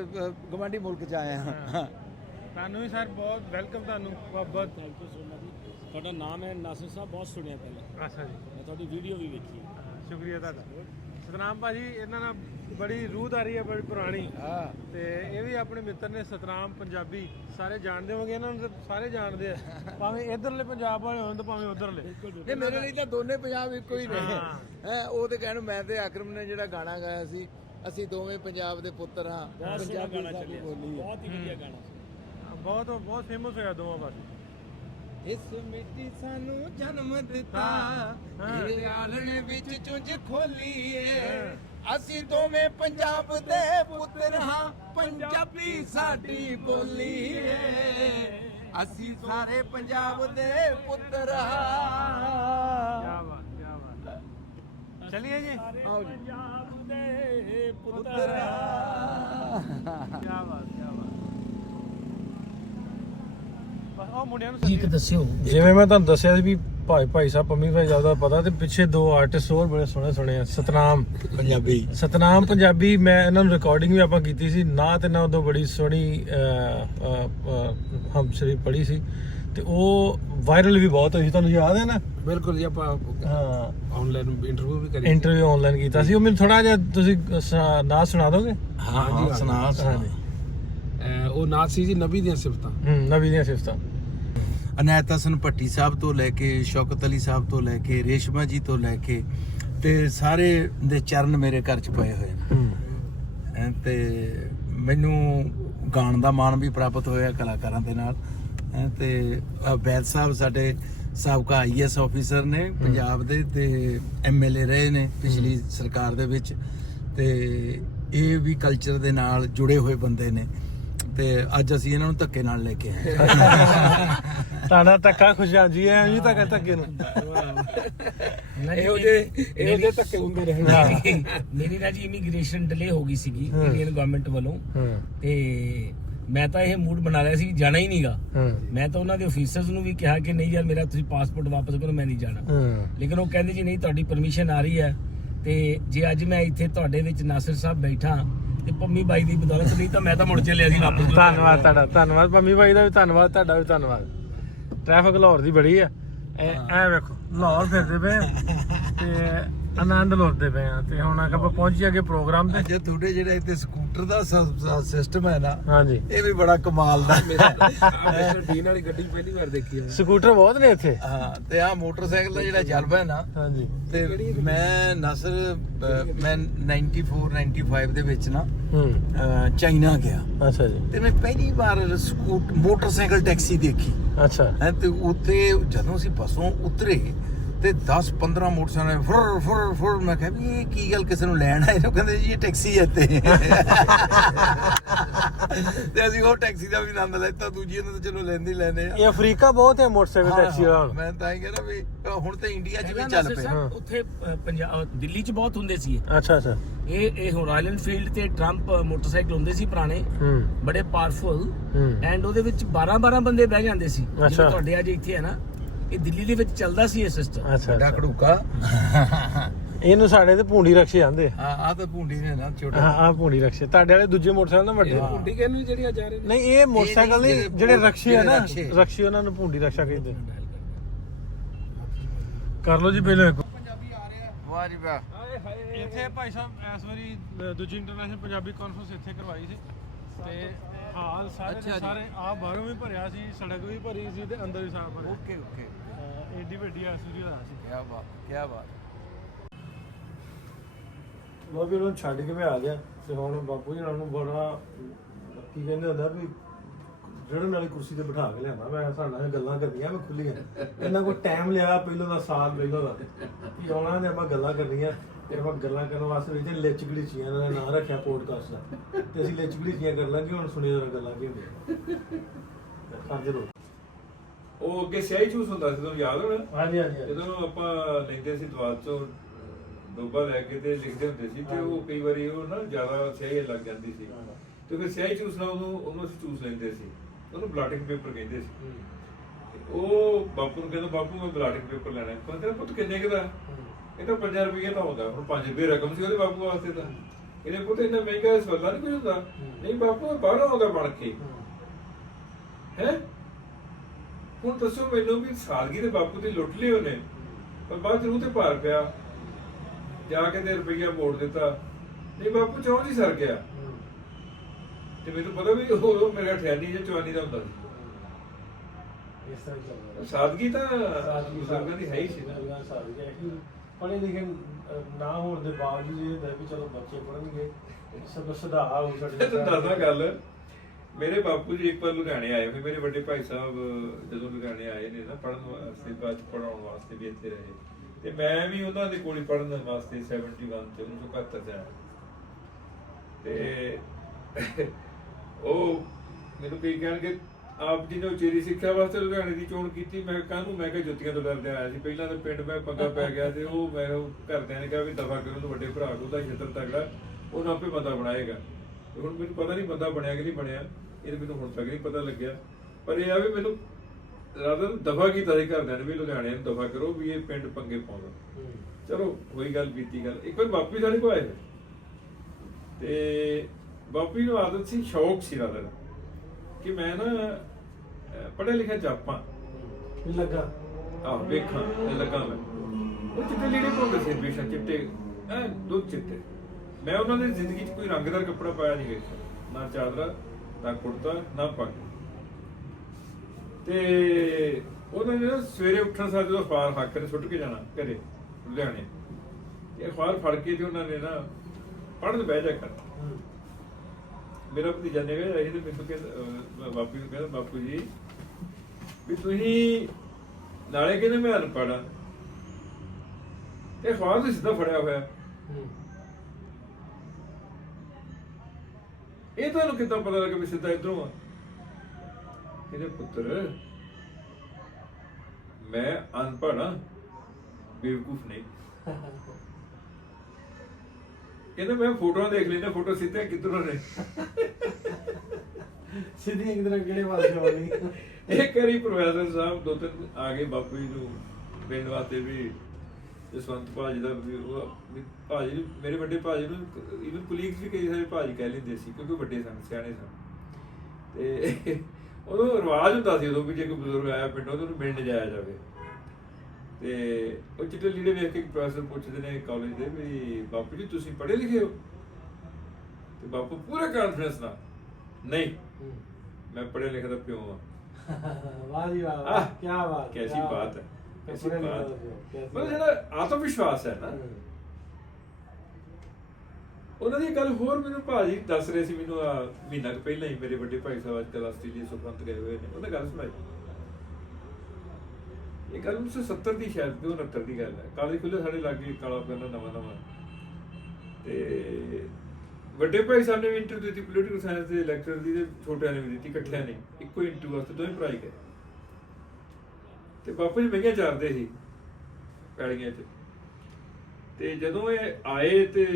ਗਵਾਂਢੀ ਮੁਲਕ 'ਚ ਆਏ ਹਾਂ। ਤੁਹਾਨੂੰ ਵੀ ਸਰ ਬਹੁਤ ਵੈਲਕਮ, ਤੁਹਾਨੂੰ ਮੁਹੱਬਤ। Thank you so much. ਤੁਹਾਡਾ ਨਾਮ ਹੈ ਨਾਸਿਰ ਸਾਹਿਬ, ਬਹੁਤ ਸੁਣਿਆ ਪਹਿਲਾਂ। ਅੱਛਾ ਜੀ, ਮੈਂ ਤੁਹਾਡੀ ਵੀਡੀਓ ਵੀ ਵੇਖੀ। ਸ਼ੁਕਰੀਆ ਤੁਹਾਡਾ। ਸਤਨਾਮ ਭਾਜੀ, ਇਹਨਾਂ ਨਾਲ ਬੜੀ ਰੂਹਦਾਰੀ ਹੈ, ਬੜੀ ਪੁਰਾਣੀ। ਤੇ ਇਹ ਵੀ ਆਪਣੇ ਮਿੱਤਰ ਨੇ, ਸਤਨਾਮ ਪੰਜਾਬੀ। ਸਾਰੇ ਜਾਣਦੇ ਹੋਗੇ ਇਹਨਾਂ ਨੂੰ, ਸਾਰੇ ਜਾਣਦੇ ਆ, ਭਾਵੇਂ ਇਧਰਲੇ ਪੰਜਾਬ ਵਾਲੇ ਹੋਣ ਤੇ ਭਾਵੇਂ ਉਧਰਲੇ। ਨਹੀਂ, ਮੇਰੇ ਲਈ ਤਾਂ ਦੋਨੇ ਪੰਜਾਬ ਇੱਕੋ ਹੀ ਨੇ। ਉਹ ਤੇ ਕਹਿਣ, ਮੈਂ ਤੇ ਆਕਰਮ ਨੇ ਜਿਹੜਾ ਗਾਣਾ ਗਾਇਆ ਸੀ, ਅਸੀਂ ਦੋਵੇਂ ਪੰਜਾਬ ਦੇ ਪੁੱਤਰ ਹਾਂ, ਪੰਜਾਬੀ ਸਾਡੀ ਬੋਲੀ ਹੈ। ਬਹੁਤ ਹੀ ਵਧੀਆ ਗਾਣਾ ਸੀ, ਬਹੁਤ ਫੇਮਸ ਹੋਇਆ ਦੋਵਾਂ ਪਾਸੇ। ਇਸ ਮਿੱਟੀ ਸਾਨੂੰ ਜਨਮ ਦਿੱਤਾ ਇਹ ਆਲਣੇ ਵਿੱਚ ਚੁੰਝ ਖੋਲੀ ਏ ਅਸੀਂ ਦੋਵੇਂ ਪੰਜਾਬ ਦੇ ਪੁੱਤਰ ਹਾਂ ਪੰਜਾਬੀ ਸਾਡੀ ਬੋਲੀ ਏ ਅਸੀਂ ਸਾਰੇ ਪੰਜਾਬ ਦੇ ਪੁੱਤਰ ਹਾਂ। ਕੀ ਬਾਤ, ਕੀ ਬਾਤ। ਚਲਿਏ ਜੀ, ਆਓ ਜੀ। ਪੰਜਾਬ ਦੇ ਪੁੱਤਰ ਹਾਂ। ਕੀ ਬਾਤ, ਕੀ ਬਾਤ। ਉਹ ਮੁੰਡਿਆਂ ਨੂੰ ਇੱਕ ਦੱਸਿਓ। ਜਿਵੇਂ ਮੈਂ ਤੁਹਾਨੂੰ ਦੱਸਿਆ ਸੀ ਵੀ ਭਾਈ ਸਾਹਿਬ ਪੰਮੀ ਭਾਈ ਜ਼ਿਆਦਾ ਪਤਾ, ਤੇ ਪਿੱਛੇ ਦੋ ਆਰਟਿਸਟ ਹੋਰ ਬੜੇ ਸੋਹਣੇ ਆ। ਸਤਨਾਮ ਪੰਜਾਬੀ, ਮੈਂ ਇਹਨਾਂ ਨੂੰ ਰਿਕਾਰਡਿੰਗ ਵੀ ਆਪਾਂ ਕੀਤੀ ਸੀ ਨਾ, ਤੇ ਨਾ ਉਦੋਂ ਬੜੀ ਸੋਹਣੀ ਹਮਸ਼ਰੀ ਪੜੀ ਸੀ, ਤੇ ਉਹ ਵਾਇਰਲ ਵੀ ਬਹੁਤ ਹੋਈ ਸੀ। ਤੁਹਾਨੂੰ ਯਾਦ ਹੈ ਨਾ? ਬਿਲਕੁਲ ਜੀ, ਆਪਾਂ ਹਾਂ, ਆਨਲਾਈਨ ਇੰਟਰਵਿਊ ਵੀ ਕਰੀ, ਇੰਟਰਵਿਊ ਆਨਲਾਈਨ ਕੀਤਾ ਸੀ। ਉਹ ਮੈਨੂੰ ਥੋੜਾ ਜਿਹਾ ਤੁਸੀਂ ਨਾਮ ਸੁਣਾ ਦੋਗੇ? ਹਾਂ ਸੁਣਾ। ਉਹ ਨਾਚ ਸੀ ਜੀ ਨਬੀ ਦੀਆਂ ਸਿਫਤਾਂ। ਨਬੀ ਦੀਆਂ ਸਿਫਤਾਂ। ਅਨੈਤ ਹਸਨ ਭੱਟੀ ਸਾਹਿਬ ਤੋਂ ਲੈ ਕੇ ਸ਼ੌਕਤ ਅਲੀ ਸਾਹਿਬ ਤੋਂ ਲੈ ਕੇ ਰੇਸ਼ਮਾ ਜੀ ਤੋਂ ਲੈ ਕੇ ਤੇ ਸਾਰੇ ਦੇ ਚਰਨ ਮੇਰੇ ਘਰ ਚ ਪਏ ਹੋਏ ਨੇ। ਤੇ ਮੈਨੂੰ ਗਾਣ ਦਾ ਮਾਣ ਵੀ ਪ੍ਰਾਪਤ ਹੋਇਆ ਕਲਾਕਾਰਾਂ ਦੇ ਨਾਲ। ਤੇ ਵੈਦ ਸਾਹਿਬ ਸਾਡੇ ਸਾਬਕਾ IAS ਆਫੀਸਰ ਨੇ ਪੰਜਾਬ ਦੇ, ਤੇ MLA ਰਹੇ ਨੇ ਪਿਛਲੀ ਸਰਕਾਰ ਦੇ ਵਿੱਚ, ਤੇ ਇਹ ਵੀ ਕਲਚਰ ਦੇ ਨਾਲ ਜੁੜੇ ਹੋਏ ਬੰਦੇ ਨੇ। ਤੇ ਅੱਜ ਅਸੀਂ ਇਹਨਾਂ ਨੂੰ ਧੱਕੇ ਨਾਲ ਲੈ ਕੇ ਆਏ। ਤੁਹਾਡਾ ਧੱਕਾ ਖੁਸ਼ਾ ਜੀ ਹੈ ਜੀ, ਧੱਕੇ ਨੂੰ ਇਹੋ ਜਿਹੇ ਧੱਕੇ ਹੁੰਦੇ ਰਹਿਣਗੇ। ਮੇਰੀ ਨਾ ਜੀ ਇਮੀਗ੍ਰੇਸ਼ਨ ਡਿਲੇ ਹੋ ਗਈ ਸੀਗੀ ਇੰਡੀਅਨ ਗਵਰਨਮੈਂਟ ਵੱਲੋਂ, ਤੇ ਮੈਂ ਤਾਂ ਇਹ ਮੂਡ ਬਣਾ ਲਿਆ ਸੀ ਜਾਣਾ ਹੀ ਨਹੀਂਗਾ। ਮੈਂ ਤਾਂ ਉਹਨਾਂ ਦੇ ਆਫੀਸਰਸ ਨੂੰ ਵੀ ਕਿਹਾ ਕਿ ਨਹੀਂ ਯਾਰ ਮੇਰਾ ਤੁਸੀਂ ਪਾਸਪੋਰਟ ਵਾਪਸ ਕਰੋ, ਮੈਂ ਨਹੀਂ ਜਾਣਾ। ਲੇਕਿਨ ਉਹ ਕਹਿੰਦੇ ਜੀ ਨਹੀਂ, ਤੁਹਾਡੀ ਪਰਮਿਸ਼ਨ ਆ ਰਹੀ ਹੈ, ਤੇ ਜੇ ਅੱਜ ਮੈਂ ਇੱਥੇ ਤੁਹਾਡੇ ਵਿੱਚ ਨਾਸਿਰ ਸਾਹਿਬ ਬੈਠਾ ਤੇ ਪੰਮੀ ਬਾਈ ਦੀ ਬਦੌਲਤ, ਨਹੀਂ ਤਾਂ ਮੈਂ ਤਾਂ ਮੁੜ ਚੱਲਿਆ ਸੀ ਵਾਪਸ। ਧੰਨਵਾਦ ਤੁਹਾਡਾ, ਧੰਨਵਾਦ ਪੰਮੀ ਬਾਈ ਦਾ ਵੀ ਧੰਨਵਾਦ, ਤੁਹਾਡਾ ਵੀ ਧੰਨਵਾਦ। ਟ੍ਰੈਫਿਕ ਲਾਹੌਰ ਦੀ ਬੜੀ ਆ, ਐ ਵੇਖੋ ਲਾਹੌਰ ਫਿਰਦੇ ਪਏ ਤੇ ਆਨੰਦ ਲੁੱਟਦੇ ਪਏ ਆ। ਤੇ ਹੁਣ ਆਪਾਂ ਪਹੁੰਚ ਜਾਗੇ ਪ੍ਰੋਗਰਾਮ ਤੇ। ਜੇ ਤੁਹਾਡੇ ਜਿਹੜਾ ਇੱਥੇ ਸਕੂਟਰ ਸਕੂਟਰ ਦਾ ਸਿਸਟਮ ਹੈ ਨਾ, ਹਾਂਜੀ ਇਹ ਵੀ ਬੜਾ ਕਮਾਲ ਦਾ। ਮਿਸਟਰ ਬੀਨ ਵਾਲੀ ਗੱਡੀ ਪਹਿਲੀ ਵਾਰ ਦੇਖੀ ਹੈ। ਸਕੂਟਰ ਬਹੁਤ ਨੇ ਇੱਥੇ। ਹਾਂ, ਤੇ ਆ ਮੋਟਰਸਾਈਕਲ ਦਾ ਜਿਹੜਾ ਚੱਲ ਪਿਆ ਨਾ, ਹਾਂਜੀ ਤੇ ਮੈਂ ਨਸਰ ਮੈਂ 94 95 ਦੇ ਵਿੱਚ ਨਾ ਚਾਈਨਾ ਗਿਆ, ਅੱਛਾ ਜੀ, ਤੇ ਮੈਂ ਪਹਿਲੀ ਵਾਰ ਮੋਟਰਸਾਈਕਲ ਟੈਕਸੀ ਦੇਖੀ ਅੱਛਾ ਹੈ। ਤੇ ਉੱਥੇ ਜਦੋਂ ਅਸੀਂ ਬੱਸੋਂ ਉਤਰੇ ਤੇ 10-15 ਮੋਟਰਸਾਈਕਲ ਫੁਰ ਫੁਰ ਫੁਰ। ਮੈਂ ਕਿਹਾ ਵੀ ਇਹ ਕੀ ਗੱਲ, ਕਿਸੇ ਨੂੰ ਲੈਣ ਆਏ? ਉਹ ਕਹਿੰਦੇ ਜੀ ਇਹ ਟੈਕਸੀ ਹੈ ਤੇ ਅਸੀਂ ਉਹ ਟੈਕਸੀ ਦਾ ਵੀ ਆਨੰਦ ਲੈਤਾ, ਦੂਜੀ ਨੂੰ ਤਾਂ ਚਲੋ ਲੈਂਦੇ ਲੈਨੇ ਆ। ਇਹ ਅਫਰੀਕਾ ਬਹੁਤ ਹੈ ਮੋਟਰਸਾਈਕਲ ਟੈਕਸੀ ਵਾਲਾ। ਮੈਂ ਤਾਂ ਇਹ ਕਹਿੰਦਾ ਵੀ ਹੁਣ ਤਾਂ ਇੰਡੀਆ 'ਚ ਵੀ ਚੱਲ ਪਿਆ। ਉੱਥੇ ਪੰਜਾਬ ਦਿੱਲੀ 'ਚ ਬਹੁਤ ਹੁੰਦੇ ਸੀ ਅੱਛਾ ਅੱਛਾ। ਇਹ ਹੁਣ ਰਾਇਲ ਐਨਫੀਲਡ ਤੇ ਟਰੰਪ ਮੋਟਰਸਾਈਕਲ ਹੁੰਦੇ ਸੀ ਪੁਰਾਣੇ, ਬੜੇ ਪਾਵਰਫੁਲ, ਐਂਡ ਉਹਦੇ ਵਿੱਚ 12 ਬੰਦੇ ਬਹਿ ਜਾਂਦੇ ਸੀ, ਜਿਵੇਂ ਤੁਹਾਡੇ ਅੱਜ ਇੱਥੇ ਹੈ ਨਾ। ਇਹ ਦਿੱਲੀ ਦੇ ਵਿੱਚ ਚੱਲਦਾ ਸੀ ਇਹ ਸਿਸਟਮ। ਅੱਛਾ ਵੱਡਾ ਘੜੂਕਾ, ਇਹਨੂੰ ਸਾਡੇ ਤੇ ਭੂੰਡੀ ਰਕਸ਼ੇ ਆਂਦੇ। ਆ ਤਾਂ ਭੁੰਡੀ ਨੇ ਨਾ ਛੋਟਾ। ਹਾਂ ਆ ਭੂੰਡੀ ਰਕਸ਼ੇ, ਤੁਹਾਡੇ ਵਾਲੇ ਦੂਜੇ ਮੋਟਰਸਾਈਕਲ ਨਾ ਵੱਡੇ। ਭੁੰਡੀ ਕਹਿੰਦੇ ਜਿਹੜੀ ਆ ਜਾ ਰਹੇ ਨੇ। ਨਹੀਂ ਇਹ ਮੋਟਰਸਾਈਕਲ ਨਹੀਂ, ਜਿਹੜੇ ਰਕਸ਼ੇ ਆ ਨਾ, ਰਕਸ਼ੇ। ਰਕਸ਼ੇ ਉਹਨਾਂ ਨੂੰ ਭੂੰਡੀ ਰਕਸ਼ਾ ਕਹਿੰਦੇ। ਕਰ ਲਓ ਜੀ ਪਹਿਲਾਂ ਇੱਕ। ਵਾਹ ਜੀ ਵਾਹ। ਇੱਥੇ ਭਾਈ ਸਾਹਿਬ ਇਸ ਵਾਰੀ ਦੂਜੀ ਇੰਟਰਨੈਸ਼ਨਲ ਪੰਜਾਬੀ ਕਾਨਫਰੰਸ ਇੱਥੇ ਕਰਵਾਈ ਸੀ, ਤੇ ਹਾਲ ਸਾਰੇ ਦੇ ਸਾਰੇ ਆ ਬਾਹਰੋਂ ਵੀ ਭਰਿਆ ਸੀ, ਸੜਕ ਵੀ ਭਰੀ ਸੀ ਤੇ ਅੰਦਰ ਵੀ ਸਾਰਾ ਭਰਿਆ। ਓਕੇ ਓਕੇ, ਏਡੀ ਵੱਡੀ ਇਸ ਵਾਰੀ ਹੋਇਆ ਸੀ। ਕੀ ਬਾਤ ਕੀ ਬਾਤ। ਉਹ ਵੀ ਉਹਨੂੰ ਛੱਡ ਕੇ ਮੈਂ ਆ ਗਿਆ, ਤੇ ਹੁਣ ਬਾਪੂ ਜੀ ਨੂੰ ਬੜਾ ਕੀ ਕਹਿੰਦੇ ਹੁੰਦਾ ਵੀ ਜੜਨ ਵਾਲੀ ਕੁਰਸੀ ਤੇ ਬਿਠਾ ਕੇ ਲਿਆਂਦਾ। ਮੈਂ ਸਾਡੇ ਨਾਲ ਗੱਲਾਂ ਕਰਨੀਆਂ ਮੈਂ ਖੁੱਲੀਆਂ, ਇਹਨਾਂ ਕੋਲ ਟਾਈਮ ਲਿਆ ਪਹਿਲਾਂ ਦਾ, ਸਾਲ ਪਹਿਲਾਂ ਦਾ ਵੀ ਆਉਣਾ ਤੇ ਆਪਾਂ ਗੱਲਾਂ ਕਰਨੀਆਂ। ਤੇ ਆਪਾਂ ਗੱਲਾਂ ਕਰਨ ਵਾਸਤੇ ਇੱਥੇ ਲਿਚ ਗਲੀਚੀਆਂ ਦਾ ਨਾਂ ਰੱਖਿਆ ਪੋਡਕਾਸਟ ਦਾ, ਤੇ ਅਸੀਂ ਲਿਚ ਗਲੀਚੀਆਂ ਕਰ ਲਾਂਗੇ। ਹੁਣ ਸੁਣੀਆਂ ਜਰਾ ਗੱਲਾਂ ਕੀ ਹੁੰਦੀਆਂ ਕਰ ਜਰੂਰ। ਉਹ ਅੱਗੇ ਸਿਆਹੀ ਚੂਸ ਹੁੰਦਾ ਸੀ, ਤੁਹਾਨੂੰ ਯਾਦ ਹੋਣਾ? ਹਾਂਜੀ ਹਾਂਜੀ। ਜਦੋਂ ਆਪਾਂ ਲੈਂਦੇ ਸੀ ਦਵਾਰ ਚੋਂ ਡੋਬਾ ਲੈ ਕੇ ਤੇ ਲਿਖਦੇ ਹੁੰਦੇ ਸੀ, ਤੇ ਉਹ ਕਈ ਵਾਰੀ ਉਹ ਨਾ ਜ਼ਿਆਦਾ ਸਿਆਹੀ ਲੱਗ ਜਾਂਦੀ ਸੀ, ਤੇ ਫਿਰ ਸਿਆਹੀ ਚੂਸਣਾ ਉਹਨੂੰ ਅਸੀਂ ਚੂਸ ਲੈਂਦੇ ਸੀ। ਉਹਨੂੰ ਬਲਾਟਿੰਗ ਪੇਪਰ ਕਹਿੰਦੇ ਸੀ। ਉਹ ਬਾਪੂ ਨੂੰ ਕਹਿੰਦਾ, ਬਾਪੂ ਮੈਂ ਬਲਾਟਿੰਗ ਪੇਪਰ ਲੈਣਾ। ਕਹਿੰਦਾ ਪੁੱਤ ਕਿੰਨੇ ਕੁ ਦਾ? ਇਹ ਤਾਂ 50 ਰੁਪਏ ਦਾ ਹੁੰਦਾ। ਹੁਣ 5 ਰੁਪਏ ਰਕਮ ਸੀ ਉਹਦੇ ਬਾਪੂ ਵਾਸਤੇ ਤਾਂ। ਇਹਨੇ ਪੁੱਤ ਇੰਨਾ ਮਹਿੰਗਾ ਸਵਾਲਾ ਨਹੀਂ ਕੋਈ ਹੁੰਦਾ। ਨਹੀਂ ਬਾਪੂ ਬਾਹਰੋਂ ਆਉਂਦਾ ਬਣ ਕੇ ਹੈ। ਹੁਣ ਦੱਸੋ ਮੈਨੂੰ ਵੀ ਸਾਲਗੀ ਦੇ ਬਾਪੂ ਦੀ ਲੁੱਟ ਲਈ ਉਹਨੇ, ਪਰ ਬਾਅਦ ਚ ਤੇ ਭਾਰ ਪਿਆ, ਜਾ ਕੇ ਤੇ ਰੁਪਈਆ ਮੋੜ ਦਿੱਤਾ। ਨਹੀਂ ਬਾਪੂ ਚੌਂ ਜੀ ਸਰ ਗਿਆ, ਤੇ ਮੈਨੂੰ ਪਤਾ ਵੀ ਉਹ ਮੇਰਾ 98 ਜਾਂ 54 ਦਾ ਹੁੰਦਾ ਸੀ। ਸਾਦਗੀ ਤਾਂ ਬਜ਼ੁਰਗਾਂ ਦੀ ਹੈ ਹੀ ਸੀ ਨਾ। ਪੜ੍ਹੇ ਲਿਖੇ ਨਾ ਹੋਣ ਦੇ ਬਾਵਜੂਦ ਇਹ ਹੁੰਦਾ ਵੀ ਚਲੋ ਬੱਚੇ ਪੜ੍ਹਨਗੇ, ਸਭ ਸੁਧਾਰ ਹੋ ਸਾਡੇ। ਦੱਸਦਾ ਗੱਲ, ਮੇਰੇ ਬਾਪੂ ਜੀ ਇੱਕ ਵਾਰ ਲੁਧਿਆਣੇ ਆਏ ਹੋਏ, ਮੇਰੇ ਵੱਡੇ ਭਾਈ ਸਾਹਿਬ ਜਦੋਂ ਲੁਧਿਆਣੇ ਆਏ ਨੇ ਨਾ ਪੜ੍ਹਨ ਵਾਸਤੇ, ਬਾਅਦ ਚ ਪੜ੍ਹਾਉਣ ਵਾਸਤੇ ਵੀ ਇੱਥੇ ਰਹੇ, ਤੇ ਮੈਂ ਵੀ ਉਹਨਾਂ ਦੇ ਕੋਲ ਹੀ ਪੜ੍ਹਨ ਵਾਸਤੇ 71 ਚ 1971 ਚ ਆਇਆ। ਤੇ ਉਹ ਮੈਨੂੰ ਕਈ ਕਹਿਣਗੇ ਆਪ ਜੀ ਨੇ ਉਚੇਰੀ ਸਿੱਖਿਆ ਵਾਸਤੇ ਲੁਧਿਆਣੇ ਦੀ ਚੋਣ ਕੀਤੀ। ਮੈਂ ਕਾਹਨੂੰ? ਮੈਂ ਕਿਹਾ ਜੁੱਤੀਆਂ ਤੋਂ ਡਰਦੇ ਆਇਆ ਸੀ। ਪਹਿਲਾਂ ਤਾਂ ਪਿੰਡ ਮੈਂ ਪੰਗਾ ਪੈ ਗਿਆ, ਤੇ ਉਹ ਮੈਂ ਘਰਦਿਆਂ ਨੇ ਕਿਹਾ ਵੀ ਦਫਾ ਕਰੋ, ਉਹਨੂੰ ਵੱਡੇ ਭਰਾ ਕੋਲ ਦਾ ਛੇਤਰ ਤਗੜਾ, ਉਹਨੂੰ ਆਪੇ ਬੰਦਾ ਬਣਾਏਗਾ। ਤੇ ਹੁਣ ਮੈਨੂੰ ਪਤਾ ਨਹੀਂ ਬੰਦਾ ਬਣਿਆ ਕਿ ਨਹੀਂ ਬਣਿਆ, ਇਹ ਮੈਨੂੰ ਹੁਣ ਤੱਕ ਨਹੀਂ ਪਤਾ ਲੱਗਿਆ। ਪਰ ਇਹ ਆ ਵੀ ਮੈਨੂੰ ਰਾਦਾ ਦਫਾ ਕੀਤਾ ਸੀ ਘਰਦਿਆਂ ਨੇ ਵੀ ਲੁਧਿਆਣੇ ਨੂੰ ਦਫਾ ਕਰੋ, ਵੀ ਇਹ ਪਿੰਡ ਪੰਗੇ ਪਾਉਂਦਾ। ਚਲੋ ਹੋਈ ਗੱਲ, ਬੀਤੀ ਗੱਲ। ਇੱਕ ਵਾਰ ਬਾਪੂ ਸਾਡੇ ਕੋਲ ਆਏ, ਤੇ ਬਾਪੂ ਨੂੰ ਆਦਤ ਸੀ, ਸ਼ੌਕ ਸੀ ਰਾਦਾ ਕਿ ਮੈਂ ਨਾ ਪੜ੍ਹਿਆ ਲਿਖਿਆ ਜਾਪਾਂ ਲੱਗਾ। ਆਹ ਵੇਖਾਂ ਲੱਗਾ ਮੈਂ। ਉਹ ਚਿੱਟੇ ਲੀੜੇ ਪਾਉਂਦੇ ਸੀ, ਬੇਸ਼ੱਕ ਚਿੱਟੇ ਦੁੱਧ ਚਿੱਟੇ। ਮੈਂ ਉਹਨਾਂ ਦੀ ਜ਼ਿੰਦਗੀ 'ਚ ਕੋਈ ਰੰਗਦਾਰ ਕੱਪੜਾ ਪਾਇਆ ਨਹੀਂ ਵੇਖਿਆ, ਨਾ ਚਾਦਰਾ, ਨਾ ਕੁੜਤਾ, ਨਾ ਪੱਗ। ਤੇ ਉਹਨਾਂ ਨੇ ਸਵੇਰੇ ਉੱਠਣ ਸਾਰ ਜਦੋਂ ਅਖਬਾਰ ਹੱਕ ਨੇ ਸੁੱਟ ਕੇ ਜਾਣਾ ਘਰੇ ਲੁਧਿਆਣੇ, ਤੇ ਅਖਬਾਰ ਫੜ ਕੇ ਤੇ ਉਹਨਾਂ ਨੇ ਨਾ ਪੜ੍ਹਨ ਬਹਿ ਜਾ ਕਰ। ਮੇਰਾ ਭਤੀਜਾ ਨੇ ਕਿਹਾ, ਇਹ ਮੈਨੂੰ ਕਹਿੰਦਾ, ਬਾਪੂ ਨੂੰ ਕਹਿੰਦਾ, ਬਾਪੂ ਜੀ ਵੀ ਤੁਸੀਂ ਨਾਲੇ ਕਹਿੰਦੇ ਮੈਂ ਅਨਪੜ੍ਹ ਹਾਂ, ਇਹ ਅਖਬਾਰ ਤੇ ਸਿੱਧਾ ਫੜਿਆ ਹੋਇਆ, ਇਹ ਤੁਹਾਨੂੰ ਕਿੱਦਾਂ ਪਤਾ ਲੱਗਾ ਵੀ ਸਿੱਧਾ ਇੱਧਰੋਂ ਆ? ਇਹਦੇ ਪੁੱਤਰ ਮੈਂ ਅਨਪੜ੍ਹ ਹਾਂ, ਬੇਵਕੂਫ ਨਹੀਂ। ਕਹਿੰਦਾ ਮੈਂ ਫੋਟੋਆਂ ਦੇਖ ਲੈਂਦਾ, ਫੋਟੋ ਸਿੱਧੇ ਕਿੱਧਰੋਂ ਨੇ, ਸਿੱਧੀ ਕਿਧਰ ਕਿਹੜੇ ਪਾਸੇ ਹੋਣੀ। ਇੱਕ ਵਾਰੀ ਪ੍ਰੋਫੈਸਰ ਸਾਹਿਬ 2-3 ਆ ਗਏ ਬਾਪੂ ਜੀ ਨੂੰ ਮਿਲਣ ਵਾਸਤੇ, ਵੀ ਜਸਵੰਤ ਭਾਜੀ ਦਾ ਵੀ ਉਹ ਭਾਜੀ ਨੂੰ, ਮੇਰੇ ਵੱਡੇ ਭਾਜੀ ਨੂੰ ਈਵਨ ਕੁਲੀਗਸ ਵੀ ਕਈ ਸਾਰੇ ਭਾਜੀ ਕਹਿ ਲੈਂਦੇ ਸੀ, ਕਿਉਂਕਿ ਵੱਡੇ ਸਨ, ਸਿਆਣੇ ਸਨ। ਤੇ ਉਦੋਂ ਰਿਵਾਜ ਹੁੰਦਾ ਸੀ ਉਦੋਂ ਵੀ ਜੇ ਕੋਈ ਬਜ਼ੁਰਗ ਆਇਆ ਪਿੰਡੋਂ ਤੇ ਉਹਨੂੰ ਮਿਲਣ ਜਾਇਆ ਜਾਵੇ। ਤੇ ਉਹ ਚਿੱਟੇ ਲੀੜੇ ਵੇਖ ਕੇ ਪ੍ਰੋਫੈਸਰ ਪੁੱਛਦੇ ਨੇ ਕਾਲਜ ਦੇ ਵੀ ਬਾਪੂ ਜੀ ਤੁਸੀਂ ਪੜ੍ਹੇ ਲਿਖੇ ਹੋ? ਤੇ ਬਾਪੂ ਪੂਰੇ ਕੌਨਫੀਡੈਂਸ ਨਾਲ, ਨਹੀਂ ਮੈਂ ਪੜ੍ਹੇ ਲਿਖੇ ਦਾ ਪਿਓ ਆ। ਵਾਹ ਜੀ ਵਾਹ, ਆਹ, ਕੀ ਬਾਤ, ਕੈਸੀ ਕਿਆ ਬਾਤ ਹੈ, ਕੈਸੀ ਪੜ੍ਹੇ ਲਿਖੇ ਬਾਤ। ਦਾ ਪਿਓ, ਕੈਸੀ ਮਤਲਬ ਜਿਹੜਾ ਆਤਮ ਵਿਸ਼ਵਾਸ ਹੈ ਨਾ, ਉਹਨਾਂ ਦੀ ਗੱਲ ਹੋਰ ਮੈਨੂੰ ਭਾਜੀ ਦੱਸ ਰਹੇ ਸੀ ਮੈਨੂੰ ਆ ਮਹੀਨਾ ਕੁ ਪਹਿਲਾਂ ਹੀ, ਮੇਰੇ ਵੱਡੇ ਭਾਈ ਸਾਹਿਬ ਅੱਜ ਕੱਲ੍ਹ ਆਸਟ੍ਰੇਲੀਆ ਸੁਖਮੰਤ ਗਏ ਹੋਏ ਨੇ, ਉਹਨੇ ਗੱਲ ਸੁਣਾਈ। ਇਹ ਗੱਲ 1970 ਦੀ ਸ਼ਾਇਦ 69 ਦੀ ਗੱਲ ਹੈ। ਕਾਲਜ ਖੁੱਲੇ ਸਾਡੇ ਲਾਗੇ, ਕਾਲਾ ਪੈਨਾ ਨਵਾਂ ਤੇ ਵੱਡੇ ਭਾਈ ਸਾਹਿਬ ਨੇ ਵੀ ਇੰਟਰਵਿਊ ਦਿੱਤੀ ਪੋਲੀਟੀਕਲ ਸਾਇੰਸ ਦੇ ਲੈਕਚਰ ਦੀ, ਤੇ ਛੋਟਿਆਂ ਨੇ ਵੀ ਦਿੱਤੀ, ਇਕੱਠਿਆਂ ਨੇ ਇੱਕੋ ਇੰਟਰਵਿਊ ਵਾਸਤੇ ਦੋਵੇਂ ਭਰਾ ਹੀ ਗਏ। ਤੇ ਬਾਪੂ ਜੀ ਮਹਿੰਗੀਆਂ ਚਾਰਦੇ ਸੀ ਪੈਲੀਆਂ 'ਚ, ਤੇ ਜਦੋਂ ਇਹ ਆਏ ਤੇ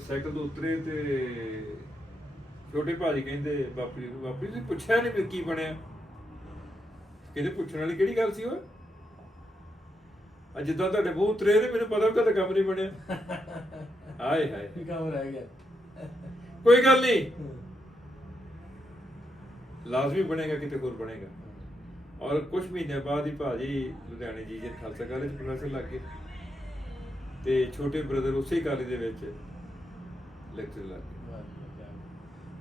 ਸਾਈਕਲ ਤੋਂ ਉਤਰੇ ਤੇ ਛੋਟੇ ਭਾਜੀ ਕਹਿੰਦੇ ਬਾਪੂ ਜੀ ਨੂੰ, ਬਾਪੂ ਜੀ ਤੁਸੀਂ ਪੁੱਛਿਆ ਨਹੀਂ ਵੀ ਕੀ ਬਣਿਆ? ਕਹਿੰਦੇ ਪੁੱਛਣ ਵਾਲੀ ਕਿਹੜੀ ਗੱਲ ਸੀ? ਉਹ ਅੱਜ ਜਿੱਦਾਂ ਤੁਹਾਡੇ ਮੂੰਹ ਉਤਰੇ ਨੇ, ਮੈਨੂੰ ਪਤਾ ਵੀ ਤੁਹਾਡਾ ਕੰਮ ਨਹੀਂ ਬਣਿਆ। ਹਾਏ ਹਾਏ, ਕੀ ਕੰਮ ਰਹਿ ਗਿਆ? ਕੋਈ ਗੱਲ ਨਹੀਂ, ਲਾਜ਼ਮੀ ਬਣੇਗਾ, ਕਿਤੇ ਹੋਰ ਬਣੇਗਾ। ਔਰ ਕੁਝ ਮਹੀਨੇ ਬਾਅਦ ਹੀ ਭਾਜੀ ਲੁਧਿਆਣੇ ਜੀ ਖਾਲਸਾ ਕਾਲਜ ਪ੍ਰੋਫੈਸਰ ਲੱਗ ਗਏ, ਤੇ ਛੋਟੇ ਬ੍ਰਦਰ ਉਸੇ ਕਾਲਜ ਦੇ ਵਿੱਚ ਲੈਕਚਰ ਲੱਗ ਗਏ।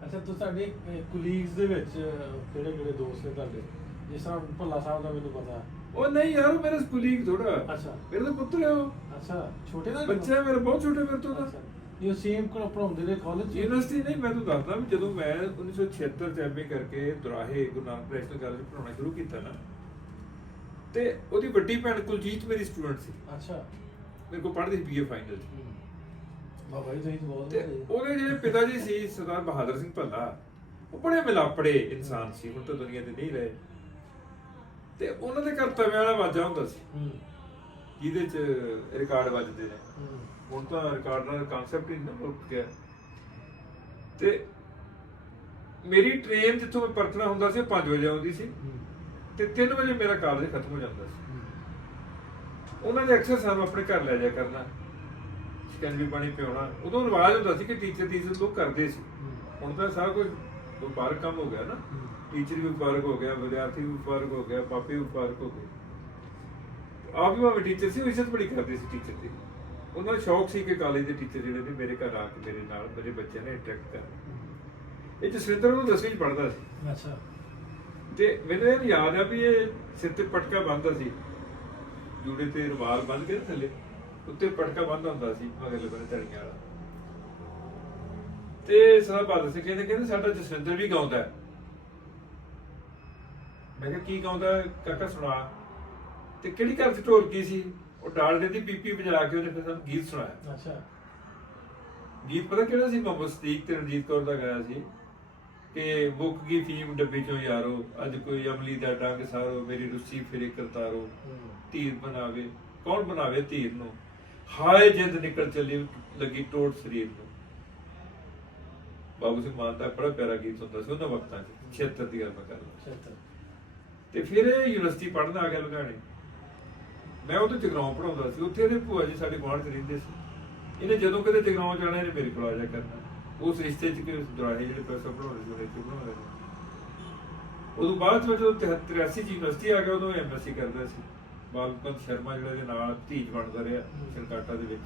ਅੱਛਾ, ਤੂੰ ਸਾਡੇ ਕੁਲੀਗਸ ਦੇ ਵਿੱਚ ਕਿਹੜੇ ਕਿਹੜੇ ਦੋਸਤ ਨੇ ਤੁਹਾਡੇ? ਜਿਸ ਤਰ੍ਹਾਂ ਭੱਲਾ ਸਾਹਿਬ ਦਾ ਮੈਨੂੰ ਪਤਾ। ਉਹ ਨਹੀਂ ਯਾਰ, ਉਹ ਮੇਰਾ ਕੁਲੀਗ ਥੋੜਾ, ਅੱਛਾ, ਮੇਰਾ ਤਾਂ ਪੁੱਤਰ ਹੈ ਉਹ। ਅੱਛਾ, ਛੋਟੇ ਦਾ ਬੱਚਾ ਹੈ ਮੇਰਾ, ਬਹੁਤ ਛੋਟਾ ਮੇਰੇ ਤੋਂ ਤਾਂ। ਇਹ ਸੇਮ ਪੜਾਉਂਦੇ ਨੇ ਕਾਲਜ? ਯੂਨੀਵਰਸਿਟੀ ਨਹੀਂ, ਮੈਂ ਤੁਹਾਨੂੰ ਦੱਸਦਾ ਵੀ ਜਦੋਂ ਮੈਂ 1976 ਚ ਐਮਏ ਕਰਕੇ ਦੁਰਾਹੇ ਗੁਰੂ ਨਾਨਕ ਨੈਸ਼ਨਲ ਕਾਲਜ ਪੜਾਉਣਾ ਸ਼ੁਰੂ ਕੀਤਾ ਨਾ, ਤੇ ਉਹਦੀ ਵੱਡੀ ਭੈਣ ਕੁਲਜੀਤ ਮੇਰੀ ਸਟੂਡੈਂਟ ਸੀ। ਅੱਛਾ, ਮੇਰੇ ਕੋਲ ਪੜ੍ਹਦੀ ਸੀ ਬੀਏ ਫਾਈਨਲ ਚ। ਬਾਬਾ ਜੀ ਬਹੁਤ ਤੇ ਉਹਦੇ ਜਿਹੜੇ ਪਿਤਾ ਜੀ ਸੀ ਸਰਦਾਰ ਬਹਾਦਰ ਸਿੰਘ ਭੱਲਾ, ਉਹ ਬੜੇ ਮਿਲਾਪੜੇ ਇਨਸਾਨ ਸੀ, ਹੁਣ ਤਾਂ ਦੁਨੀਆ ਤੇ ਨਹੀਂ ਰਹੇ। ਤੇ ਉਹਨਾਂ ਦੇ ਘਰ ਤਵਿਆਂ ਵਾਲਾ ਵਾਜਾ ਹੁੰਦਾ ਸੀ, ਜਿਹਦੇ ਚ ਰਿਕਾਰਡ ਵੱਜਦੇ ਨੇ। ਹੁਣ ਤਾਂ ਰਿਕਾਰਡਾਂ ਦਾ ਕਨਸੈਪਟ ਹੀ ਨਾ ਮੁੱਕ ਗਿਆ। ਤੇ ਮੇਰੀ ਟ੍ਰੇਨ ਜਿੱਥੋਂ ਮੈਂ ਪਰਤਣਾ ਹੁੰਦਾ ਸੀ 5 ਵਜੇ ਆਉਂਦੀ ਸੀ, ਤੇ 3 ਵਜੇ ਮੇਰਾ ਕਾਲਜ ਖਤਮ ਹੋ ਜਾਂਦਾ ਸੀ। ਉਹਨਾਂ ਨੇ ਅਕਸਰ ਸਾਨੂੰ ਆਪਣੇ ਘਰ ਲੈ ਜਾਇਆ ਕਰਨਾ, ਸ਼ਿਕੰਜਵੀ ਪਾਣੀ ਪਿਆਉਣਾ। ਉਦੋਂ ਰਿਵਾਜ ਹੁੰਦਾ ਸੀ ਕਿ ਟੀਚਰ ਦੀ ਇੱਜ਼ਤ ਲੋਕ ਕਰਦੇ ਸੀ। ਹੁਣ ਤਾਂ ਸਾਰਾ ਕੁਝ ਵਪਾਰਕ ਕੰਮ ਹੋ ਗਿਆ ਨਾ, ਟੀਚਰ ਵੀ ਵਪਾਰਕ ਹੋ ਗਿਆ, ਵਿਦਿਆਰਥੀ ਵੀ ਵਪਾਰਕ ਹੋ ਗਿਆ, ਪਾਪੇ ਵੀ ਵਪਾਰਕ ਹੋ ਗਏ। ਆਪ ਵੀ ਭਾਵੇਂ ਟੀਚਰ ਸੀ, ਉਹ ਇੱਜ਼ਤ ਬੜੀ ਕਰਦੇ ਸੀ ਟੀਚਰ ਦੀ। ਉਹਨਾਂ ਦਾ ਸ਼ੌਕ ਸੀ ਕਿ ਕਾਲਜ ਦੇ ਟੀਚਰ ਜਿਹੜੇ ਨੇ ਮੇਰੇ ਘਰ ਆ ਕੇ ਮੇਰੇ ਨਾਲ, ਮੇਰੇ ਬੱਚਿਆਂ ਨੇ ਇੰਟਰੈਕਟ ਕਰਨਾ। ਇਹ ਜਸਵਿੰਦਰ ਨੂੰ 10ਵੀਂ ਚ ਪੜ੍ਹਦਾ ਸੀ। ਅੱਛਾ, ਤੇ ਮੈਨੂੰ ਇਹ ਯਾਦ ਆ ਵੀ ਇਹ ਸਿਰ ਤੇ ਪਟਕਾ ਬੰਨ੍ਹਦਾ ਸੀ, ਜੂੜੇ ਤੇ ਰੁਮਾਲ ਬੰਨ੍ਹ ਕੇ ਥੱਲੇ ਉੱਤੇ ਪਟਕਾ ਬੰਨ੍ਹਦਾ ਹੁੰਦਾ ਸੀ ਮਗਰਲੇ ਬੰਨੇ ਧੜੀਆਂ ਵਾਲਾ। ਤੇ ਸਾਡਾ ਬਹਾਦਰ ਸਿੰਘ ਕਹਿੰਦੇ ਸਾਡਾ ਜਸਵਿੰਦਰ ਵੀ ਗਾਉਂਦਾ। ਮੈਂ ਕਿਹਾ ਕੀ ਗਾਉਂਦਾ ਕਾਕਾ, ਸੁਣਾ। ਤੇ ਕਿਹੜੀ ਘਰ ਚ ਢੋਲਕੀ ਸੀ, ਉਹ ਡਾਲਡੇ ਦੀ ਪੀਪੀ ਵਜਾ ਕੇ ਉਹਨੇ ਫਿਰ ਸਾਨੂੰ ਗੀਤ ਸੁਣਾਇਆ। ਅੱਛਾ, ਗੀਤ ਪਤਾ ਕਿਹੜਾ ਸੀ? ਮੁਹੰਮਦ ਸਦੀਕ ਤੇ ਰਣਜੀਤ ਕੌਰ ਦਾ ਗਾਇਆ ਸੀ ਕਿ ਮੁੱਕ ਗਈ ਫੀਮ ਡੱਬੇ ਚੋਂ ਯਾਰੋ, ਅੱਜ ਕੋਈ ਅਮਲੀ ਦਾ ਡੰਗ ਸਾਰੋ, ਮੇਰੀ ਰੁੱਸੀ ਫਿਰੇ ਕਰਤਾਰੋ, ਧੀਰ ਬਣਾਵੇ ਕੌਣ ਬਣਾਵੇ ਧੀਰ ਨੂੰ, ਹਾਏ ਜਿੰਦ ਨਿਕਲ ਚੱਲੀ ਲੱਗੀ ਟੋਟ ਸਰੀਰ ਨੂੰ। ਬਾਬੂ ਸਿੰਘ ਮਾਨ ਦਾ ਬੜਾ ਪਿਆਰਾ ਗੀਤ ਹੁੰਦਾ ਸੀ ਉਹਨਾਂ ਵਕਤਾਂ 'ਚ, 76 ਦੀ ਗੱਲ ਮੈਂ ਕਰ ਲਾਂ। ਤੇ ਫਿਰ ਇਹ ਯੂਨੀਵਰਸਿਟੀ ਪੜ੍ਹਨ ਆ ਗਿਆ ਲੁਧਿਆਣੇ। ਮੈਂ ਉਹ ਤੋਂ ਜਗਰਾਉਂ ਪੜਾਉਂਦਾ ਸੀ, ਉੱਥੇ ਇਹਦੇ ਭੂਆ ਜੀ ਸਾਡੇ ਗੁਆਂਢ 'ਚ ਰਹਿੰਦੇ ਸੀ। ਇਹਨੇ ਜਦੋਂ ਕਦੇ ਜਗਰਾਉਂ ਜਾਣਾ ਇਹਨੇ ਮੇਰੇ ਕੋਲ ਆ ਜਾ ਕਰਨਾ। ਉਸ ਰਿਸ਼ਤੇ 'ਚ ਕਿ ਦੁਰਾਹੇ ਜਿਹੜੇ ਪੈਸਾ ਪੜਾਉਂਦੇ ਸੀ ਉਹਦੇ 'ਚ ਬਣਾਉਂਦੇ ਸੀ। ਉਦੋਂ ਬਾਅਦ ਜਦੋਂ 83 ਚ ਯੂਨੀਵਰਸਿਟੀ ਆ ਗਿਆ, ਉਦੋਂ ਐਮਐਸਸੀ ਕਰਦਾ ਸੀ। ਬਾਲਪੰਤ ਸ਼ਰਮਾ ਜਿਹੜਾ ਇਹਦੇ ਨਾਲ ਧੀਜ ਬਣਦਾ ਰਿਹਾ ਸਰਕਾਟਾ ਦੇ ਵਿੱਚ।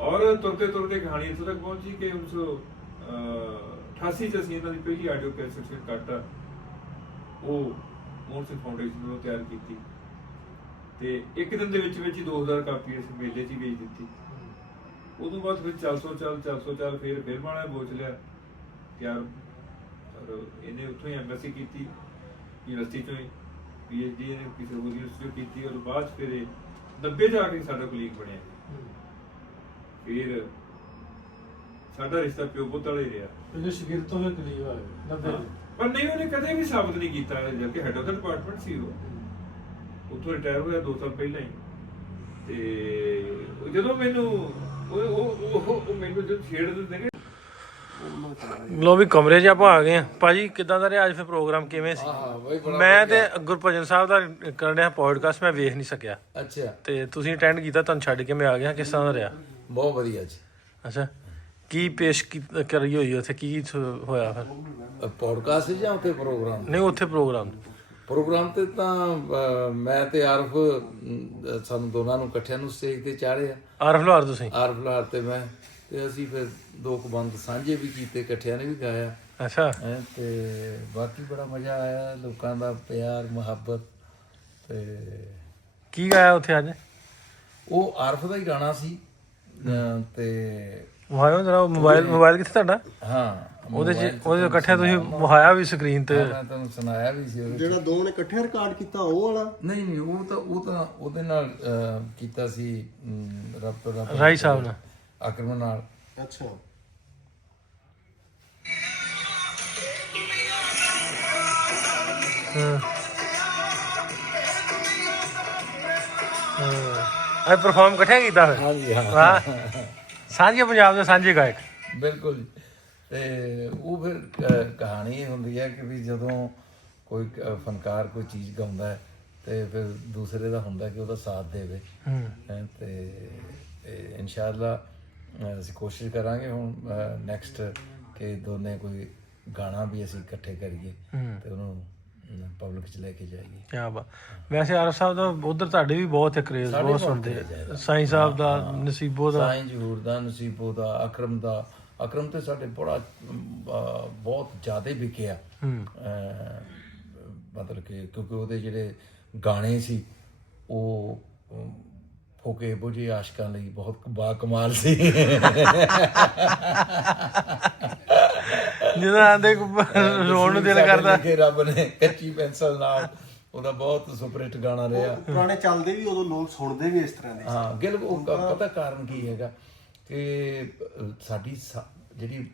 ਔਰ ਤੁਰਦੇ ਤੁਰਦੇ ਕਹਾਣੀ ਇੱਥੋਂ ਤੱਕ ਪਹੁੰਚੀ ਕਿ 1988 ਚ ਅਸੀਂ ਇਹਨਾਂ ਦੀ ਪਹਿਲੀ ਆਡੀਓ ਕੈਸਟ ਸਰਕਾਟਾ ਉਹ ਮੋਹਨ ਸਿੰਘ ਫਾਊਂਡੇਸ਼ਨ ਵੱਲੋਂ ਤਿਆਰ ਕੀਤੀ, ਤੇ ਇੱਕ ਦਿਨ ਦੇ ਵਿੱਚ ਹੀ 2000 ਕਾਪੀ ਇਸ ਮੇਲੇ 'ਚ ਹੀ ਵੇਚ ਦਿੱਤੀ। ਉਦੋਂ ਬਾਅਦ ਫਿਰ 400 ਫਿਰ ਮਾਣਾ ਬੋਚ ਲਿਆ ਯਾਰ। ਇਹਨੇ ਉੱਥੋਂ ਹੀ ਐਮਐਸਸੀ ਕੀਤੀ ਯੂਨੀਵਰਸਿਟੀ ਚੋਂ ਹੀ, ਪੀਐਚਡੀ ਇਹਨੇ ਕਿਸੇ ਹੋਰ ਯੂਨੀਵਰਸਿਟੀ ਕੀਤੀ। ਔਰ ਬਾਅਦ ਫਿਰ 90 ਜਾ ਕੇ ਸਾਡਾ ਕੁਲੀਗ ਬਣਿਆ। ਫਿਰ ਸਾਡਾ ਰਿਸ਼ਤਾ ਪਿਓ ਪੁੱਤ ਵਾਲਾ ਹੀ ਰਿਹਾ। ਇਹਦੇ ਸ਼ਾਗਿਰਦ ਤੋਂ ਵੀ ਕੁਲੀਗ ਹੋਏ 90 ਪਰ ਨਹੀਂ, ਉਹਨੇ ਕਦੇ ਵੀ ਸਾਬਤ ਨਹੀਂ ਕੀਤਾ, ਜਦਕਿ ਹੈਡ ਆਫ ਦਾ ਡਿਪਾਰਟਮੈਂਟ ਸੀ ਉਹ। ਉੱਥੋਂ ਰਿਟਾਇਰ ਹੋਇਆ 2 ਸਾਲ ਪਹਿਲਾਂ ਹੀ। ਤੇ ਜਦੋਂ ਮੈਨੂੰ ਉਹ ਮੈਨੂੰ ਜਦ ਛੇੜ ਦਿੰਦੇ ਨੇ। ਲੋ ਵੀ ਕਮਰੇ 'ਚ ਆਪਾਂ ਆ ਗਏ ਆ। ਭਾਜੀ ਕਿੱਦਾਂ ਦਾ ਰਿਹਾ ਅੱਜ ਫਿਰ ਪ੍ਰੋਗਰਾਮ, ਕਿਵੇਂ ਸੀ? ਮੈਂ ਤੇ ਗੁਰਭਜਨ ਸਾਹਿਬ ਦਾ ਕਰਨ ਰਿਹਾ ਪੋਡਕਾਸਟ, ਮੈਂ ਵੇਖ ਨਹੀਂ ਸਕਿਆ। ਅੱਛਾ, ਤੇ ਤੁਸੀਂ ਅਟੈਂਡ ਕੀਤਾ, ਤੁਹਾਨੂੰ ਛੱਡ ਕੇ ਮੈਂ ਆ ਗਿਆ। ਕਿਸ ਤਰ੍ਹਾਂ ਦਾ ਰਿਹਾ? ਬਹੁਤ ਵਧੀਆ ਜੀ। ਅੱਛਾ, ਕੀ ਪੇਸ਼ ਕਰੀ ਹੋਈ ਉੱਥੇ, ਕੀ ਹੋਇਆ ਫਿਰ? ਪੋਡਕਾਸਟ ਜਾਂ ਉੱਥੇ ਪ੍ਰੋਗਰਾਮ? ਨਹੀਂ, ਉੱਥੇ ਪ੍ਰੋਗਰਾਮ ਤੇ ਤਾਂ ਮੈਂ ਤੇ ਆਰਫ ਸਾਨੂੰ ਦੋਨਾਂ ਨੂੰ ਇਕੱਠਿਆਂ ਨੂੰ ਸਟੇਜ ਤੇ ਚਾੜਿਆ। ਆਰਫ ਲਾਹੌਰ ਤੁਸੀਂ? ਆਰਫ ਲਾਹੌਰ ਤੇ ਮੈਂ, ਤੇ ਅਸੀਂ ਫਿਰ ਦੋ ਕੁ ਬੰਦ ਸਾਂਝੇ ਵੀ ਕੀਤੇ, ਇਕੱਠਿਆਂ ਨੇ ਵੀ ਗਾਇਆ ਅੱਛਾ ਹੈਂ। ਤੇ ਬਾਕੀ ਬੜਾ ਮਜ਼ਾ ਆਇਆ, ਲੋਕਾਂ ਦਾ ਪਿਆਰ ਮੁਹੱਬਤ। ਤੇ ਕੀ ਗਾਇਆ ਉੱਥੇ ਅੱਜ? ਉਹ ਆਰਫ ਦਾ ਹੀ ਗਾਣਾ ਸੀ। ਤੇ ਵਿਖਾਇਓ ਜਰਾ, ਮੋਬਾਈਲ ਕਿੱਥੇ ਤੁਹਾਡਾ? ਹਾਂ, ਉਹਦੇ ਇਕੱਠੇ ਤੁਸੀਂ ਵਿਖਾਇਆ ਵੀ ਸਕਰੀਨ ਤੇ। ਮੈਂ ਤੁਹਾਨੂੰ ਸੁਣਾਇਆ ਵੀ ਸੀ ਉਹਦੇ ਜਿਹੜਾ ਦੋ ਨੇ ਇਕੱਠੇ ਰਿਕਾਰਡ ਕੀਤਾ ਉਹ ਵਾਲਾ? ਨਹੀਂ, ਉਹ ਤਾਂ ਉਹਦੇ ਨਾਲ ਕੀਤਾ ਸੀ, ਰੱਬ ਰਾਈ ਸਾਹਿਬ ਨਾਲ, ਅਕਰਮ ਨਾਲ। ਅੱਛਾ। ਅੱਜ ਪਰਫਾਰਮ ਇਕੱਠੇ ਕੀਤਾ ਫਿਰ? ਹਾਂਜੀ ਹਾਂ, ਵਾਹ, ਸਾਂਝੇ ਪੰਜਾਬ ਦੇ ਸਾਂਝੇ ਗਾਇਕ। ਬਿਲਕੁਲ ਜੀ। ਤੇ ਉਹ ਫਿਰ ਕਹਾਣੀ ਇਹ ਹੁੰਦੀ ਹੈ ਕਿ ਵੀ ਜਦੋਂ ਕੋਈ ਫਨਕਾਰ ਕੋਈ ਚੀਜ਼ ਗਾਉਂਦਾ ਹੈ ਤੇ ਫਿਰ ਦੂਸਰੇ ਦਾ ਹੁੰਦਾ ਕਿ ਉਹਦਾ ਸਾਥ ਦੇਵੇ। ਤੇ ਇਨਸ਼ਾਅੱਲਾ ਅਸੀਂ ਕੋਸ਼ਿਸ਼ ਕਰਾਂਗੇ ਹੁਣ ਨੈਕਸਟ ਕਿ ਦੋਨੇ ਕੋਈ ਗਾਣਾ ਵੀ ਅਸੀਂ ਇਕੱਠੇ ਕਰੀਏ ਤੇ ਉਹਨੂੰ ਪਬਲਿਕ 'ਚ ਲੈ ਕੇ ਜਾਈਏ। ਕਿਆ ਬਾਤ। ਵੈਸੇ ਆਰਫ ਸਾਹਿਬ ਦਾ ਉਧਰ ਤੁਹਾਡੇ ਵੀ ਬਹੁਤ ਕਰੇਜ਼, ਬਹੁਤ ਸੁਣਦੇ ਆ। ਸਾਈਂ ਸਾਹਿਬ ਦਾ, ਨਸੀਬੋ ਦਾ, ਸਾਈਂ ਜ਼ਹੂਰ ਦਾ, ਨਸੀਬੋ ਦਾ, ਅਕਰਮ ਦਾ। ਅਕਰਮ ਤੇ ਸਾਡੇ ਬੜਾ ਬਹੁਤ ਜ਼ਿਆਦਾ ਵਿਕਿਆ, ਮਤਲਬ ਕਿ ਕਿਉਂਕਿ ਉਹਦੇ ਜਿਹੜੇ ਗਾਣੇ ਸੀ ਉਹ ਫੋਕੇ ਬੁਝੇ ਆਸ਼ਕਾਂ ਲਈ ਬਹੁਤ ਬਾ ਕਮਾਲ ਸੀ। ਜਦੋਂ ਆਂਦੇ ਰੋਣ ਨੂੰ ਦਿਲ ਕਰਦਾ ਕਿ ਰੱਬ ਨੇ ਕੱਚੀ ਪੈਨਸਲ ਨਾਲ, ਉਹਦਾ ਬਹੁਤ ਸੁਪਰਹਿੱਟ ਗਾਣਾ ਰਿਹਾ। ਪੁਰਾਣੇ ਚੱਲਦੇ ਵੀ ਉਦੋਂ, ਲੋਕ ਸੁਣਦੇ ਵੀ ਇਸ ਤਰ੍ਹਾਂ ਦੇ। ਹਾਂ ਗਿਲ, ਉਹ ਪਤਾ ਕਾਰਨ ਕੀ ਹੈਗਾ ਕਿ ਸਾਡੀ ਜਿਹੜੀ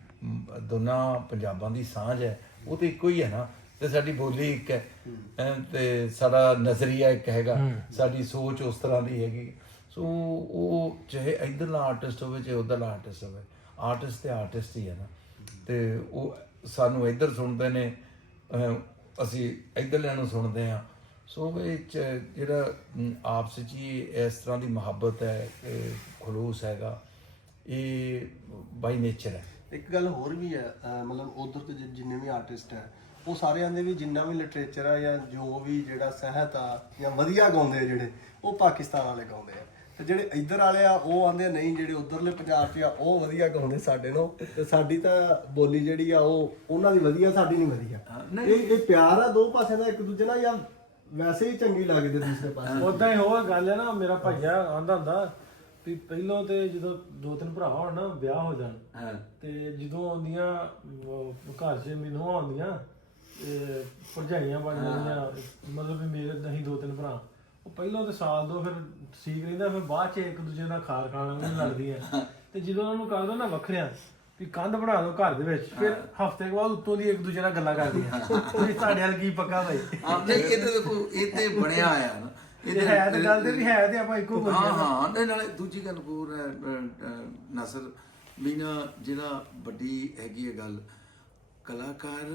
ਦੋਨਾਂ ਪੰਜਾਬਾਂ ਦੀ ਸਾਂਝ ਹੈ ਉਹ ਤਾਂ ਇੱਕੋ ਹੀ ਹੈ ਨਾ, ਤੇ ਸਾਡੀ ਬੋਲੀ ਇੱਕ ਹੈ ਤੇ ਸਾਡਾ ਨਜ਼ਰੀਆ ਇੱਕ ਹੈਗਾ, ਸਾਡੀ ਸੋਚ ਉਸ ਤਰ੍ਹਾਂ ਦੀ ਹੈਗੀ। ਸੋ ਉਹ ਚਾਹੇ ਇੱਧਰਲਾ ਆਰਟਿਸਟ ਹੋਵੇ ਚਾਹੇ ਉੱਧਰਲਾ ਆਰਟਿਸਟ ਹੋਵੇ, ਆਰਟਿਸਟ ਤੇ ਆਰਟਿਸਟ ਹੀ ਹੈ ਨਾ। ਤੇ ਉਹ ਸਾਨੂੰ ਇੱਧਰ ਸੁਣਦੇ ਨੇ, ਅਸੀਂ ਇੱਧਰਲਿਆਂ ਨੂੰ ਸੁਣਦੇ ਹਾਂ। ਸੋ ਇਹ 'ਚ ਜਿਹੜਾ ਆਪਸ 'ਚ ਹੀ ਇਸ ਤਰ੍ਹਾਂ ਦੀ ਮੁਹੱਬਤ ਹੈ, ਖਲੂਸ ਹੈਗਾ, ਇਹ ਬਾਈ ਨੇਚਰ ਹੈ। ਇੱਕ ਗੱਲ ਹੋਰ ਵੀ ਹੈ, ਮਤਲਬ ਉਧਰ ਤੇ ਜਿੰਨੇ ਵੀ ਆਰਟਿਸਟ ਹੈ ਉਹ ਸਾਰਿਆਂ ਦੇ ਵੀ ਜਿੰਨਾ ਵੀ ਲਿਟਰੇਚਰ ਆ ਜਾਂ ਜੋ ਵੀ ਜਿਹੜਾ ਸਾਹਿਤ ਆ ਜਾਂ ਵਧੀਆ ਗਾਉਂਦੇ ਆ ਜਿਹੜੇ, ਉਹ ਪਾਕਿਸਤਾਨ ਵਾਲੇ ਗਾਉਂਦੇ ਆ। ਤੇ ਜਿਹੜੇ ਇੱਧਰ ਵਾਲੇ ਆ ਉਹ ਆਂਦੇ ਨਹੀਂ, ਜਿਹੜੇ ਉਧਰਲੇ ਪੰਜਾਬ 'ਚ ਆ ਉਹ ਵਧੀਆ ਗਾਉਂਦੇ ਸਾਡੇ ਨੂੰ, ਤੇ ਸਾਡੀ ਤਾਂ ਬੋਲੀ ਜਿਹੜੀ ਆ ਉਹ ਉਹਨਾਂ ਦੀ ਵਧੀਆ, ਸਾਡੀ ਨਹੀਂ ਵਧੀਆ। ਇਹ ਪਿਆਰ ਆ ਦੋ ਪਾਸੇ ਦਾ ਇੱਕ ਦੂਜੇ ਨਾਲ, ਜਾਂ ਵੈਸੇ ਹੀ ਚੰਗੀ ਲੱਗਦੇ ਦੂਸਰੇ ਪਾਸੇ? ਉਦਾਂ ਹੀ ਹੋਰ ਗੱਲ ਹੈ ਨਾ। ਮੇਰਾ ਭਾਈਆ ਆਂਦਾ ਹੁੰਦਾ ਵੀ ਪਹਿਲਾਂ ਤੇ ਜਦੋਂ ਦੋ ਤਿੰਨ ਭਰਾ ਹੋਣ ਨਾ, ਵਿਆਹ ਹੋ ਜਾਣ, ਤੇ ਜਦੋਂ ਆਉਂਦੀਆਂ ਘਰ 'ਚ ਮੈਨੂੰ ਆਉਂਦੀਆਂ ਤੇ ਭਰਜਾਈਆਂ ਬਣ ਜਾਂਦੀਆਂ, ਮਤਲਬ ਵੀ ਮੇਰੇ ਨਹੀਂ ਦੋ ਤਿੰਨ ਭਰਾ, ਉਹ ਪਹਿਲਾਂ ਤੇ ਸਾਲ ਦੋ ਫਿਰ ਠੀਕ ਰਹਿੰਦਾ, ਫਿਰ ਬਾਅਦ 'ਚ ਇੱਕ ਦੂਜੇ ਦਾ ਖਾਰ ਖਾਣ ਨੂੰ ਲੱਗਦੀਆਂ। ਤੇ ਜਦੋਂ ਉਹਨਾਂ ਨੂੰ ਕਰ ਦੋ ਨਾ ਵੱਖਰਿਆਂ ਵੀ ਕੰਧ ਬਣਾ ਦੋ ਘਰ ਦੇ ਵਿੱਚ, ਫਿਰ ਹਫ਼ਤੇ ਬਾਅਦ ਉੱਤੋਂ ਦੀ ਇੱਕ ਦੂਜੇ ਨਾਲ ਗੱਲਾਂ ਕਰਦੀਆਂ ਵੀ ਤੁਹਾਡੇ ਨਾਲ ਕੀ ਪੱਕਾ ਭਾਈ। ਇਹ ਤਾਂ ਦੇਖੋ, ਇਹ ਤੇ ਬਣਿਆ ਆਇਆ ਨਾ, ਇਹ ਹੈ ਤੇ ਗੱਲ ਤੇ ਵੀ ਹੈ ਤੇ ਆਪਾਂ ਇੱਕੋ ਬੋਲੀ। ਹਾਂ ਨਹੀਂ, ਨਾਲੇ ਦੂਜੀ ਗੱਲ ਹੋਰ ਹੈ ਨਸਰ ਵੀ ਨਾ, ਜਿਹੜਾ ਵੱਡੀ ਹੈਗੀ ਹੈ ਗੱਲ, ਕਲਾਕਾਰ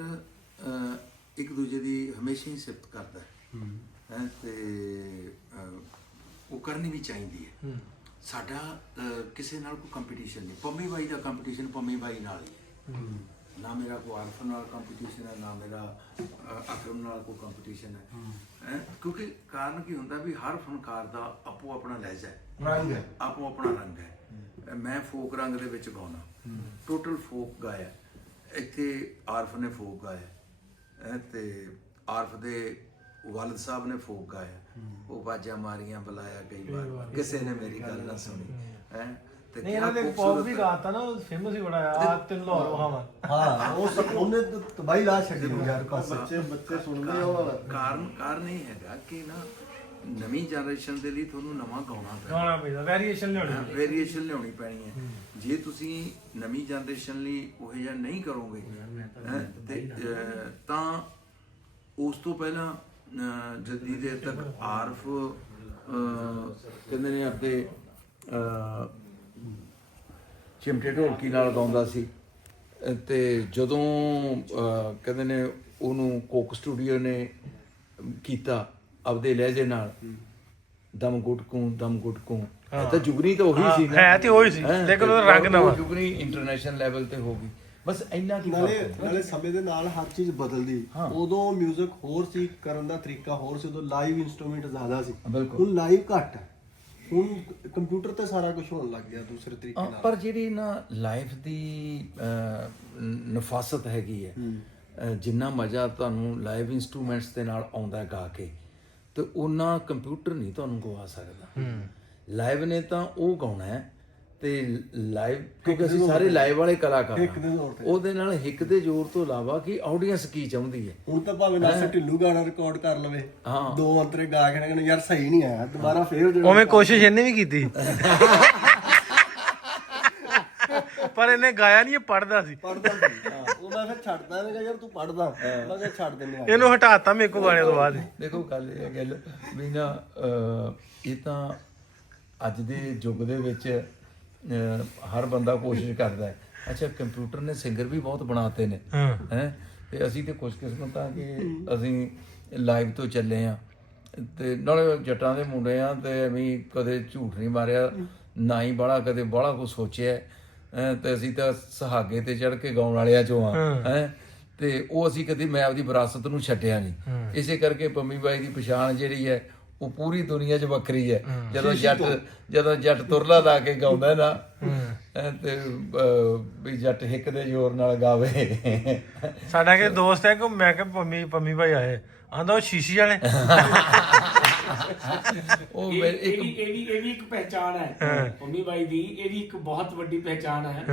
ਇੱਕ ਦੂਜੇ ਦੀ ਹਮੇਸ਼ਾ ਹੀ ਸਿਫਤ ਕਰਦਾ ਹੈ ਤੇ ਉਹ ਕਰਨੀ ਵੀ ਚਾਹੀਦੀ ਹੈ। ਸਾਡਾ ਕਿਸੇ ਨਾਲ ਕੋਈ ਕੰਪੀਟੀਸ਼ਨ ਨਹੀਂ। ਪੰਮੀ ਬਾਈ ਦਾ ਕੰਪੀਟੀਸ਼ਨ ਪੰਮੀ ਬਾਈ ਨਾਲ ਹੀ ਹੈ, ਨਾ ਮੇਰਾ ਕੋਈ ਆਰਫ ਨਾਲ ਕੰਪੀਟੀਸ਼ਨ ਹੈ, ਨਾ ਮੇਰਾ ਅਕਰਮ ਨਾਲ ਕੋਈ ਕੰਪੀਟੀਸ਼ਨ ਹੈ। ਕਿਉਂਕਿ ਕਾਰਨ ਕੀ ਹੁੰਦਾ ਵੀ ਹਰ ਫਨਕਾਰ ਦਾ ਆਪੋ ਆਪਣਾ ਲਹਿਜਾ ਹੈ, ਰੰਗ ਹੈ, ਆਪੋ ਆਪਣਾ ਰੰਗ ਹੈ। ਮੈਂ ਫੋਕ ਰੰਗ ਦੇ ਵਿੱਚ ਗਾਉਣਾ, ਟੋਟਲ ਫੋਕ ਗਾਇਆ। ਇੱਥੇ ਆਰਫ ਨੇ ਫੋਕ ਗਾਇਆ ਤੇ ਆਰਫ ਦੇ ਵਾਲਿਦ ਸਾਹਿਬ ਨੇ ਫੋਕ ਗਾਇਆ। ਉਹ ਬਾਜਾਂ ਮਾਰੀਆਂ ਬੁਲਾਇਆ ਕਈ ਵਾਰ, ਕਿਸੇ ਨੇ ਮੇਰੀ ਗੱਲ ਨਾ ਸੁਣੀ ਹੈ। ਤੇ ਨਹੀਂ, ਇਹਨਾਂ ਦੇ ਪੌਪ ਵੀ ਗਾਤਾ ਨਾ, ਫੇਮਸ ਹੀ ਬੜਾ ਆ ਤਿੰਨ ਲਾਹੌਰ ਵਹਾਵਾਂ। ਹਾਂ, ਉਹ ਉਹਨੇ ਤਬਾਈ ਲਾ ਛੱਡੀ ਯਾਰ, ਬੱਚੇ ਸੁਣਦੇ ਆ। ਕਾਰਨ ਇਹ ਹੈਗਾ ਕਿ ਨਾ ਨਵੀਂ ਜਨਰੇਸ਼ਨ ਦੇ ਲਈ ਤੁਹਾਨੂੰ ਨਵਾਂ ਗਾਉਣਾ ਪੈਂਦਾ, ਵੇਰੀਏਸ਼ਨ ਲਿਆਉਣੀ ਪੈਣੀ ਹੈ। ਜੇ ਤੁਸੀਂ ਨਵੀਂ ਜਨਰੇਸ਼ਨ ਲਈ ਉਹ ਜਿਹਾ ਨਹੀਂ ਕਰੋਗੇ ਤੇ ਤਾਂ ਉਸ ਤੋਂ ਪਹਿਲਾਂ ਜਦੀ ਦੇਰ ਤੱਕ ਆਰਫ ਕਹਿੰਦੇ ਨੇ ਆਪਣੇ ਚਿਮਟੇ ਢੋਲਕੀ ਨਾਲ ਗਾਉਂਦਾ ਸੀ, ਤੇ ਜਦੋਂ ਕਹਿੰਦੇ ਨੇ ਉਹਨੂੰ ਕੋਕ ਸਟੂਡੀਓ ਨੇ ਕੀਤਾ ਆਪਦੇ ਲਹਿਜੇ ਨਾਲ, ਦਮ ਗੁਟਕੂ ਇਹ ਤਾਂ ਜੁਗਨੀ ਤਾਂ ਉਹੀ ਸੀ ਨਾ, ਹੈ ਤੇ ਉਹੀ ਸੀ, ਲੇਕਿਨ ਉਹਦਾ ਰੰਗ ਨਵਾਂ। ਜੁਗਨੀ ਇੰਟਰਨੈਸ਼ਨਲ ਲੈਵਲ ਤੇ ਹੋ ਗਈ, ਬਸ ਇੰਨਾ ਕੀ। ਨਾਲੇ ਸਮੇਂ ਦੇ ਨਾਲ ਹਰ ਚੀਜ਼ ਬਦਲਦੀ। ਉਦੋਂ ਮਿਊਜ਼ਿਕ ਹੋਰ ਸੀ, ਕਰਨ ਦਾ ਤਰੀਕਾ ਹੋਰ ਸੀ, ਉਦੋਂ ਲਾਈਵ ਇਨਸਟਰੂਮੈਂਟ ਜ਼ਿਆਦਾ ਸੀ, ਹੁਣ ਲਾਈਵ ਘੱਟ ਹੈ। ਹੁਣ ਕੰਪਿਊਟਰ ਤੇ ਸਾਰਾ ਕੁਝ ਹੋਣ ਲੱਗ ਗਿਆ ਦੂਸਰੇ ਤਰੀਕੇ ਨਾਲ। ਪਰ ਜਿਹੜੀ ਨਾ ਲਾਈਫ ਦੀ ਨਫਾਸਤ ਹੈਗੀ ਹੈ, ਜਿੰਨਾ ਮਜ਼ਾ ਤੁਹਾਨੂੰ ਲਾਈਵ ਇਨਸਟਰੂਮੈਂਟਸ ਦੇ ਨਾਲ ਆਉਂਦਾ ਗਾ ਕੇ, ਤੇ ਉਹਨਾਂ ਕੰਪਿਊਟਰ ਨਹੀਂ ਤੁਹਾਨੂੰ ਗਵਾ ਸਕਦਾ। ਲਾਈਵ ਨੇ ਤਾਂ ਉਹ ਗਾਉਣਾ ਹੈ, ਤੇ ਲਾਈਵ ਕਿਉਂਕਿ ਅਸੀਂ ਸਾਰੇ ਲਾਈਵ ਵਾਲੇ ਕਲਾਕਾਰ ਹਾਂ, ਉਹਦੇ ਨਾਲ ਹਿੱਕ ਦੇ ਜ਼ੋਰ ਤੋਂ ਇਲਾਵਾ ਕਿ ਆਡੀਅנס ਕੀ ਚਾਹੁੰਦੀ ਹੈ। ਹੁਣ ਤਾਂ ਭਾਵੇਂ ਨਾਸਰ ਢਿੱਲੂ ਗਾਣਾ ਰਿਕਾਰਡ ਕਰ ਲਵੇ, ਹਾਂ, 2 ਅੰਤਰੇ ਗਾ ਕੇ ਕਹਿੰਦੇ ਯਾਰ ਸਹੀ ਨਹੀਂ ਆਇਆ, ਦੁਬਾਰਾ ਫੇਰ ਜਿਹੜਾ ਉਵੇਂ ਕੋਸ਼ਿਸ਼ ਇਹਨੇ ਵੀ ਕੀਤੀ ਪਰ ਇਹਨੇ ਗਾਇਆ ਨਹੀਂ, ਇਹ ਪੜਦਾ ਸੀ। ਪੜਦਾ ਸੀ। ਉਹ ਮੈਂ ਫਿਰ ਛੱਡਦਾ, ਮੈਂ ਕਿਹਾ ਯਾਰ ਤੂੰ ਪੜਦਾ, ਮੈਂ ਕਿਹਾ ਛੱਡ ਦਿੰਦੇ ਆ। ਇਹਨੂੰ ਹਟਾਤਾ ਮੇਰੇ ਕੋ ਗਾਣੇ ਤੋਂ ਬਾਅਦ ਹੀ। ਦੇਖੋ ਗੱਲ ਇਹ ਹੈ ਗੱਲ ਵੀ ਨਾ, ਇਹ ਤਾਂ ਅੱਜ ਦੇ ਯੁੱਗ ਦੇ ਵਿੱਚ ਹਰ ਬੰਦਾ ਕੋਸ਼ਿਸ਼ ਕਰਦਾ ਹੈ। ਅੱਛਾ, ਕੰਪਿਊਟਰ ਨੇ ਸਿੰਗਰ ਵੀ ਬਹੁਤ ਬਣਾਤੇ ਨੇ ਹੈ, ਤੇ ਅਸੀਂ ਤੇ ਖੁਸ਼ਕਿਸਮਤ ਹਾਂ ਕਿ ਅਸੀਂ ਲਾਈਵ ਤੋਂ ਚੱਲੇ ਆ, ਤੇ ਨਾਲੇ ਜੱਟਾਂ ਦੇ ਮੁੰਡੇ ਆ, ਤੇ ਐਵੇਂ ਕਦੇ ਝੂਠ ਨਹੀਂ ਮਾਰਿਆ, ਨਾ ਹੀ ਬਾਹਲਾ ਕਦੇ ਬਾਹਲਾ ਕੁਛ ਸੋਚਿਆ, ਤੇ ਅਸੀਂ ਤਾਂ ਸੁਹਾਗੇ ਤੇ ਚੜ ਕੇ ਗਾਉਣ ਵਾਲਿਆਂ ਚੋਂ ਆ ਹੈ, ਤੇ ਉਹ ਅਸੀਂ ਕਦੇ ਮੈਂ ਆਪਦੀ ਵਿਰਾਸਤ ਨੂੰ ਛੱਡਿਆ ਨਹੀਂ। ਇਸੇ ਕਰਕੇ ਪੰਮੀ ਬਾਈ ਦੀ ਪਛਾਣ ਜਿਹੜੀ ਹੈ ਉਹ ਪੂਰੀ ਦੁਨੀਆ 'ਚ ਵੱਖਰੀ ਹੈ। ਜਦੋਂ ਜੱਟ ਤੁਰਲਾ ਲਾ ਕੇ ਗਾਉਂਦਾ ਨਾ, ਤੇ ਵੀ ਜੱਟ ਹਿੱਕ ਦੇ ਜ਼ੋਰ ਨਾਲ ਗਾਵੇ। ਸਾਡਾ ਕਿ ਦੋਸਤ ਹੈ ਕਿ ਮੈਂ ਕਿਹਾ ਪੰਮੀ ਭਾਈ ਆਏ, ਆਂਦਾ ਉਹ ਸ਼ੀਸ਼ੀ ਵਾਲੇ। ਉਹ ਇਹ ਵੀ ਇੱਕ ਪਹਿਚਾਣ ਹੈ ਪੰਮੀ ਬਾਈ ਦੀ, ਇਹ ਵੀ ਇੱਕ ਬਹੁਤ ਵੱਡੀ ਪਹਿਚਾਣ ਹੈ।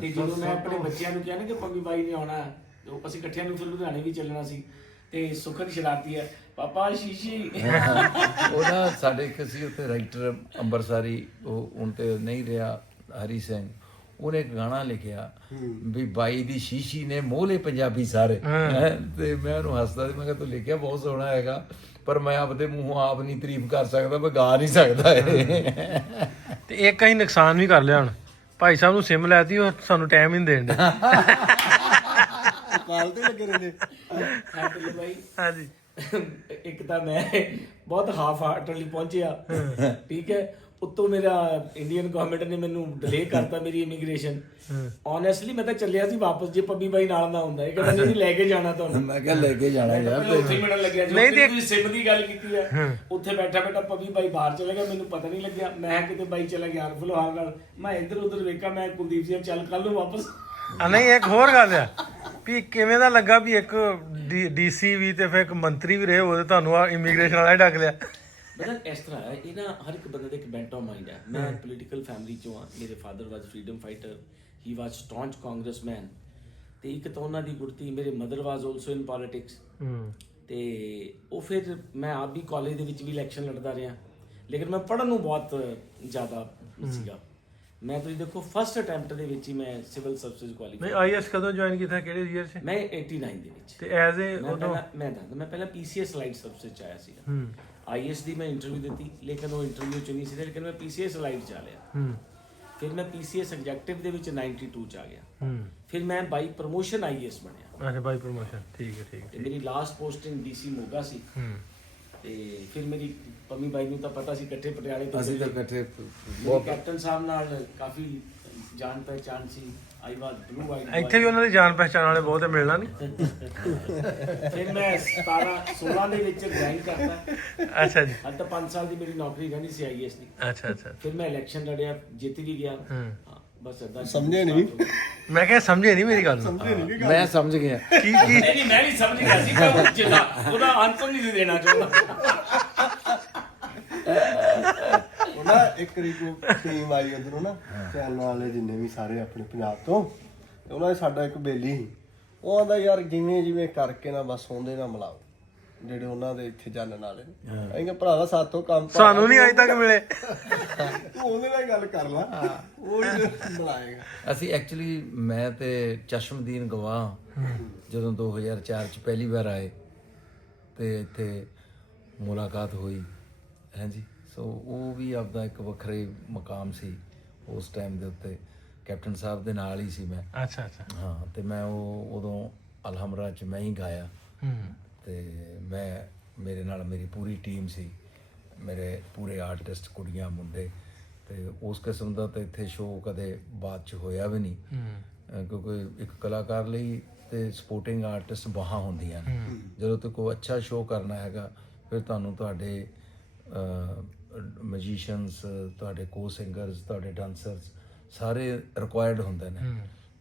ਤੇ ਜਦੋਂ ਮੈਂ ਆਪਣੇ ਬੱਚਿਆਂ ਨੂੰ ਕਿਹਾ ਨਾ ਕਿ ਪੰਮੀ ਬਾਈ ਨੇ ਆਉਣਾ, ਅਸੀਂ ਇਕੱਠਿਆਂ ਨੂੰ ਫਿਰ ਲੁਧਿਆਣੇ ਵੀ ਚੱਲਣਾ ਸੀ, ਤੇ ਸੁਖਨ ਸ਼ਰਾਰਤੀ ਹੈ, ਪਾਪਾ ਸ਼ੀਸ਼ੀ। ਉਹ ਨਾ ਸਾਡੇ ਇੱਕ ਸੀ ਉੱਥੇ ਰਾਈਟਰ ਅੰਬਰਸਰੀ, ਉਹ ਹੁਣ ਤੇ ਨਹੀਂ ਰਿਹਾ, ਹਰੀ ਸਿੰਘ, ਉਹਨੇ ਇੱਕ ਗਾਣਾ ਲਿਖਿਆ ਵੀ ਬਾਈ ਦੀ ਸ਼ੀਸ਼ੀ ਨੇ ਮੋਹਲੇ ਪੰਜਾਬੀ ਸਾਰੇ, ਤੇ ਮੈਂ ਉਹਨੂੰ ਹੱਸਦਾ ਸੀ, ਮੈਂ ਕਿਹਾ ਤੂੰ ਲਿਖਿਆ ਬਹੁਤ ਸੋਹਣਾ ਹੈਗਾ, ਪਰ ਮੈਂ ਆਪਦੇ ਮੂੰਹੋਂ ਆਪ ਨਹੀਂ ਤਾਰੀਫ ਕਰ ਸਕਦਾ, ਮੈਂ ਗਾ ਨਹੀਂ ਸਕਦਾ ਇਹ। ਤੇ ਇੱਕ ਅਸੀਂ ਨੁਕਸਾਨ ਵੀ ਕਰ ਲਿਆ, ਹੁਣ ਭਾਈ ਸਾਹਿਬ ਨੂੰ ਸਿਮ ਲੈਤੀ, ਉਹ ਸਾਨੂੰ ਟਾਈਮ ਹੀ ਨਹੀਂ ਦੇਣ ਦੇ। ਕਾਲ ਤੇ ਲੱਗੇ ਰਹਿੰਦੇ। ਬਾਈ ਹਾਂਜੀ, ਇੱਕ ਤਾਂ ਮੈਂ ਬਹੁਤ ਹਾਫ ਹਾਰਟਲੀ ਪਹੁੰਚਿਆ, ਠੀਕ ਹੈ, ਉੱਤੋਂ ਮੇਰਾ ਇੰਡੀਅਨ ਗਵਰਨਮੈਂਟ ਨੇ ਮੈਨੂੰ ਡਿਲੇ ਕਰਤਾ ਮੇਰੀ ਇਮੀਗ੍ਰੇਸ਼ਨ। ਓਨੈਸਟਲੀ ਮੈਂ ਤਾਂ ਚੱਲਿਆ ਸੀ ਵਾਪਸ, ਜੇ ਪੰਮੀ ਬਾਈ ਨਾਲ ਨਾ ਹੁੰਦਾ, ਇਹ ਕਹਿੰਦਾ ਨਹੀਂ ਲੈ ਕੇ ਜਾਣਾ ਤੁਹਾਨੂੰ। ਮੈਂ ਕਿਹਾ ਲੈ ਕੇ ਜਾਣਾ ਯਾਰ, ਉੱਥੇ ਹੀ ਮਿਲਣ ਲੱਗਿਆ, ਜਦੋਂ ਤੁਸੀਂ ਸਿਮ ਦੀ ਗੱਲ ਕੀਤੀ ਹੈ, ਉੱਥੇ ਬੈਠਾ ਪੰਮੀ ਬਾਈ ਬਾਹਰ ਚਲਾ ਗਿਆ, ਮੈਨੂੰ ਪਤਾ ਨਹੀਂ ਲੱਗਿਆ, ਮੈਂ ਕਿਤੇ ਬਾਈ ਚਲਾ ਗਿਆ ਫਿਲਹਾਲ ਨਾਲ, ਮੈਂ ਇੱਧਰ ਉੱਧਰ ਵੇਖਿਆ, ਮੈਂ ਕੁਲਦੀਪ ਸਿੰਘ ਚੱਲ ਕੱਲ ਨੂੰ ਵਾਪਸ। ਨਹੀਂ ਇੱਕ ਹੋਰ ਗੱਲ ਆ ਵੀ ਕਿਵੇਂ ਦਾ ਲੱਗਾ ਵੀ ਇੱਕ ਡੀਸੀ ਵੀ ਤੇ ਫਿਰ ਇੱਕ ਮੰਤਰੀ ਵੀ ਰਹੇ ਉਹਦੇ, ਤੁਹਾਨੂੰ ਆ ਇਮੀਗ੍ਰੇਸ਼ਨ ਵਾਲਾ ਹੀ ਡੱਕ ਲਿਆ। ਮਤਲਬ ਇਸ ਤਰ੍ਹਾਂ ਹੈ, ਇਹ ਨਾ ਹਰ ਇੱਕ ਬੰਦੇ ਦਾ ਇੱਕ ਬੈਂਟ ਆਫ ਮਾਈਂਡ ਹੈ। ਮੈਂ ਪੋਲੀਟੀਕਲ ਫੈਮਿਲੀ ਚੋਂ ਆ, ਮੇਰੇ ਫਾਦਰ ਵਾਜ਼ ਫਰੀडम ਫਾਈਟਰ, ਹੀ ਵਾਜ਼ ਸਟੌਂਚ ਕਾਂਗਰਸਮੈਨ, ਤੇ ਇੱਕ ਤਾਂ ਉਹਨਾਂ ਦੀ ਗੁੜਤੀ, ਮੇਰੇ ਮਦਰ ਵਾਜ਼ ਆਲਸੋ ਇਨ ਪੋਲਿਟਿਕਸ, ਤੇ ਉਹ ਫਿਰ ਮੈਂ ਆਪ ਵੀ ਕਾਲਜ ਦੇ ਵਿੱਚ ਵੀ ਇਲੈਕਸ਼ਨ ਲੜਦਾ ਰਿਹਾ, ਲੇਕਿਨ ਮੈਂ ਪੜ੍ਹਨ ਨੂੰ ਬਹੁਤ ਜ਼ਿਆਦਾ ਸੀਗਾ। ਮੈਂ ਤੁਸੀਂ ਦੇਖੋ ਫਸਟ ਅਟੈਂਪਟ ਦੇ ਵਿੱਚ ਹੀ ਮੈਂ ਸਿਵਲ ਸਰਵਿਸਿਜ਼ ਕੁਆਲੀਫਾਈ। ਨਹੀਂ ਆਈਐਸ ਕਦੋਂ ਜੁਆਇਨ ਕੀਤਾ, ਕਿਹੜੇ ਈਅਰ 'ਚ? ਮੈਂ 89 ਦੇ ਵਿੱਚ, ਤੇ ਐਜ਼ ਏ ਉਦੋਂ ਮੈਂ ਪਹਿਲਾਂ ਪੀਸੀਐਸ ਲਾਈਟ ਸਰਵਿਸਿਜ਼ 'ਚ ਆਇਆ ਸੀਗਾ। ਆਈਐਸ ਦੀ ਮੈਂ ਇੰਟਰਵਿਊ ਦਿੱਤੀ, ਲੇਕਿਨ ਉਹ ਇੰਟਰਵਿਊ 'ਚ ਨਹੀਂ ਸੀ, ਲੇਕਿਨ ਮੈਂ ਪੀਸੀਐਸ ਲਾਈਟ 'ਚ ਆ ਲਿਆ। ਫਿਰ ਮੈਂ ਪੀਸੀਐਸ ਐਗਜ਼ੈਕਟਿਵ ਦੇ ਵਿੱਚ 92 'ਚ ਆ ਗਿਆ। ਫਿਰ ਮੈਂ ਬਾਈ ਪ੍ਰਮੋਸ਼ਨ ਆਈਐਸ ਬਣਿਆ। ਅੱਛਾ, ਬਾਈ ਪ੍ਰਮੋਸ਼ਨ, ਠੀਕ ਹੈ ਠੀਕ ਹੈ। ਤੇ ਮੇਰੀ ਲਾਸਟ ਪੋਸਟਿੰਗ ਡੀਸੀ ਮੋਗਾ ਸੀ। ਤੇ ਫਿਰ ਮੇਰੀ ਪੰਮੀ ਬਾਈ ਨੂੰ ਤਾਂ ਪਤਾ ਸੀ, ਇਕੱਠੇ ਪਟਿਆਲੇ ਤੋਂ ਅਸੀਂ ਤਾਂ ਇਕੱਠੇ ਬਹੁਤ ਕੈਪਟਨ ਸਾਹਿਬ ਨਾਲ ਕਾਫੀ ਜਾਣ ਪਹਿਚਾਣ ਸੀ। ਆਈ ਵਾਜ਼ ਬਲੂ ਆਈਡ, ਇੱਥੇ ਵੀ ਉਹਨਾਂ ਦੀ ਜਾਣ ਪਹਿਚਾਣ ਵਾਲੇ ਬਹੁਤ ਮਿਲਣਾ ਨਹੀਂ। ਫਿਰ ਮੈਂ 16 ਦੇ ਵਿੱਚ ਜੁਆਇਨ ਕਰਤਾ। ਅੱਛਾ ਜੀ, ਅੱਜ ਤਾਂ 5 ਸਾਲ ਦੀ ਮੇਰੀ ਨੌਕਰੀ ਰਹਿਣੀ ਸੀ ਆਈਐਸ ਦੀ। ਅੱਛਾ ਅੱਛਾ। ਫਿਰ ਮੈਂ ਇਲੈਕਸ਼ਨ ਲੜਿਆ, ਜਿੱਤ ਵੀ ਗਿਆ। ਬਸ ਏਦਾਂ ਸਮਝੇ ਨਹੀਂ, ਮੈਂ ਕਿਹਾ ਸਮਝੇ ਨਹੀਂ ਮੇਰੀ ਗੱਲ ਨੂੰ। ਮੈਂ ਸਮਝ ਗਿਆ ਕੀ ਨਹੀਂ, ਮੈਂ ਵੀ ਸਮਝ ਗਿਆ ਸੀ, ਪਰ ਜਿੱਦਾਂ ਉਹਦਾ ਆਨਸਰ ਨਹੀਂ ਦੇਣਾ ਚਾਹੁੰਦਾ। ਉਹਨਾਂ ਇੱਕ ਰੀਕੋ ਟੀਮ ਆਈ ਉਧਰੋਂ ਨਾ, ਚੈਨਲ ਵਾਲੇ ਜਿੰਨੇ ਵੀ ਸਾਰੇ ਆਪਣੇ ਪੰਜਾਬ ਤੋਂ, ਉਹਨਾਂ ਦੇ ਸਾਡਾ ਇੱਕ ਬੇਲੀ ਸੀ, ਉਹ ਆਂਦਾ ਯਾਰ ਜਿਵੇਂ ਕਰਕੇ ਨਾ ਬਸ ਉਹਦੇ ਨਾਲ ਮਿਲਾਓ ਜਿਹੜੇ ਉਹਨਾਂ ਦੇ ਇੱਥੇ ਜਾਣਨ ਵਾਲੇ ਨੇ। ਅਸੀਂ ਕਿਹਾ ਭਰਾਵਾ ਸਾਥੋਂ ਕੰਮ ਸਾਨੂੰ ਨਹੀਂ ਅਜੇ ਤੱਕ ਮਿਲੇ, ਤੂੰ ਉਹਦੇ ਨਾਲ ਗੱਲ ਕਰ ਲਾ, ਉਹ ਹੀ ਬਣਾਏਗਾ। ਅਸੀਂ ਐਕਚੁਅਲੀ ਮੈਂ ਤੇ ਚਸ਼ਮਦੀਨ ਗਵਾਹ ਜਦੋਂ 2004 ਚ ਪਹਿਲੀ ਵਾਰ ਆਏ, ਤੇ ਇੱਥੇ ਮੁਲਾਕਾਤ ਹੋਈ ਹਾਂਜੀ। ਸੋ ਉਹ ਵੀ ਆਪਦਾ ਇੱਕ ਵੱਖਰੇ ਮਕਾਮ ਸੀ ਉਸ ਟਾਈਮ ਦੇ ਉੱਤੇ। ਕੈਪਟਨ ਸਾਹਿਬ ਦੇ ਨਾਲ ਹੀ ਸੀ ਮੈਂ। ਅੱਛਾ ਅੱਛਾ। ਹਾਂ, ਤੇ ਮੈਂ ਉਹ ਉਦੋਂ ਅਲਹਮਰਾ ਚ ਮੈਂ ਹੀ ਗਾਇਆ, ਤੇ ਮੇਰੇ ਨਾਲ ਮੇਰੀ ਪੂਰੀ ਟੀਮ ਸੀ, ਮੇਰੇ ਪੂਰੇ ਆਰਟਿਸਟ, ਕੁੜੀਆਂ ਮੁੰਡੇ, ਤੇ ਉਸ ਕਿਸਮ ਦਾ ਤਾਂ ਇੱਥੇ ਸ਼ੋਅ ਕਦੇ ਬਾਅਦ ਚ ਹੋਇਆ ਵੀ ਨਹੀਂ, ਕਿਉਂਕਿ ਇੱਕ ਕਲਾਕਾਰ ਲਈ ਤੇ ਸਪੋਰਟਿੰਗ ਆਰਟਿਸਟ ਬਾਹਾਂ ਹੁੰਦੀਆਂ ਨੇ। ਜਦੋਂ ਤੱਕ ਕੋਈ ਅੱਛਾ ਸ਼ੋਅ ਕਰਨਾ ਹੈਗਾ, ਫਿਰ ਤੁਹਾਨੂੰ ਤੁਹਾਡੇ ਮੈਜੀਸ਼ੀਅਨਸ, ਤੁਹਾਡੇ ਕੋ ਸਿੰਗਰਸ, ਤੁਹਾਡੇ ਡਾਂਸਰਸ ਸਾਰੇ ਰਿਕੁਆਇਰਡ ਹੁੰਦੇ ਨੇ।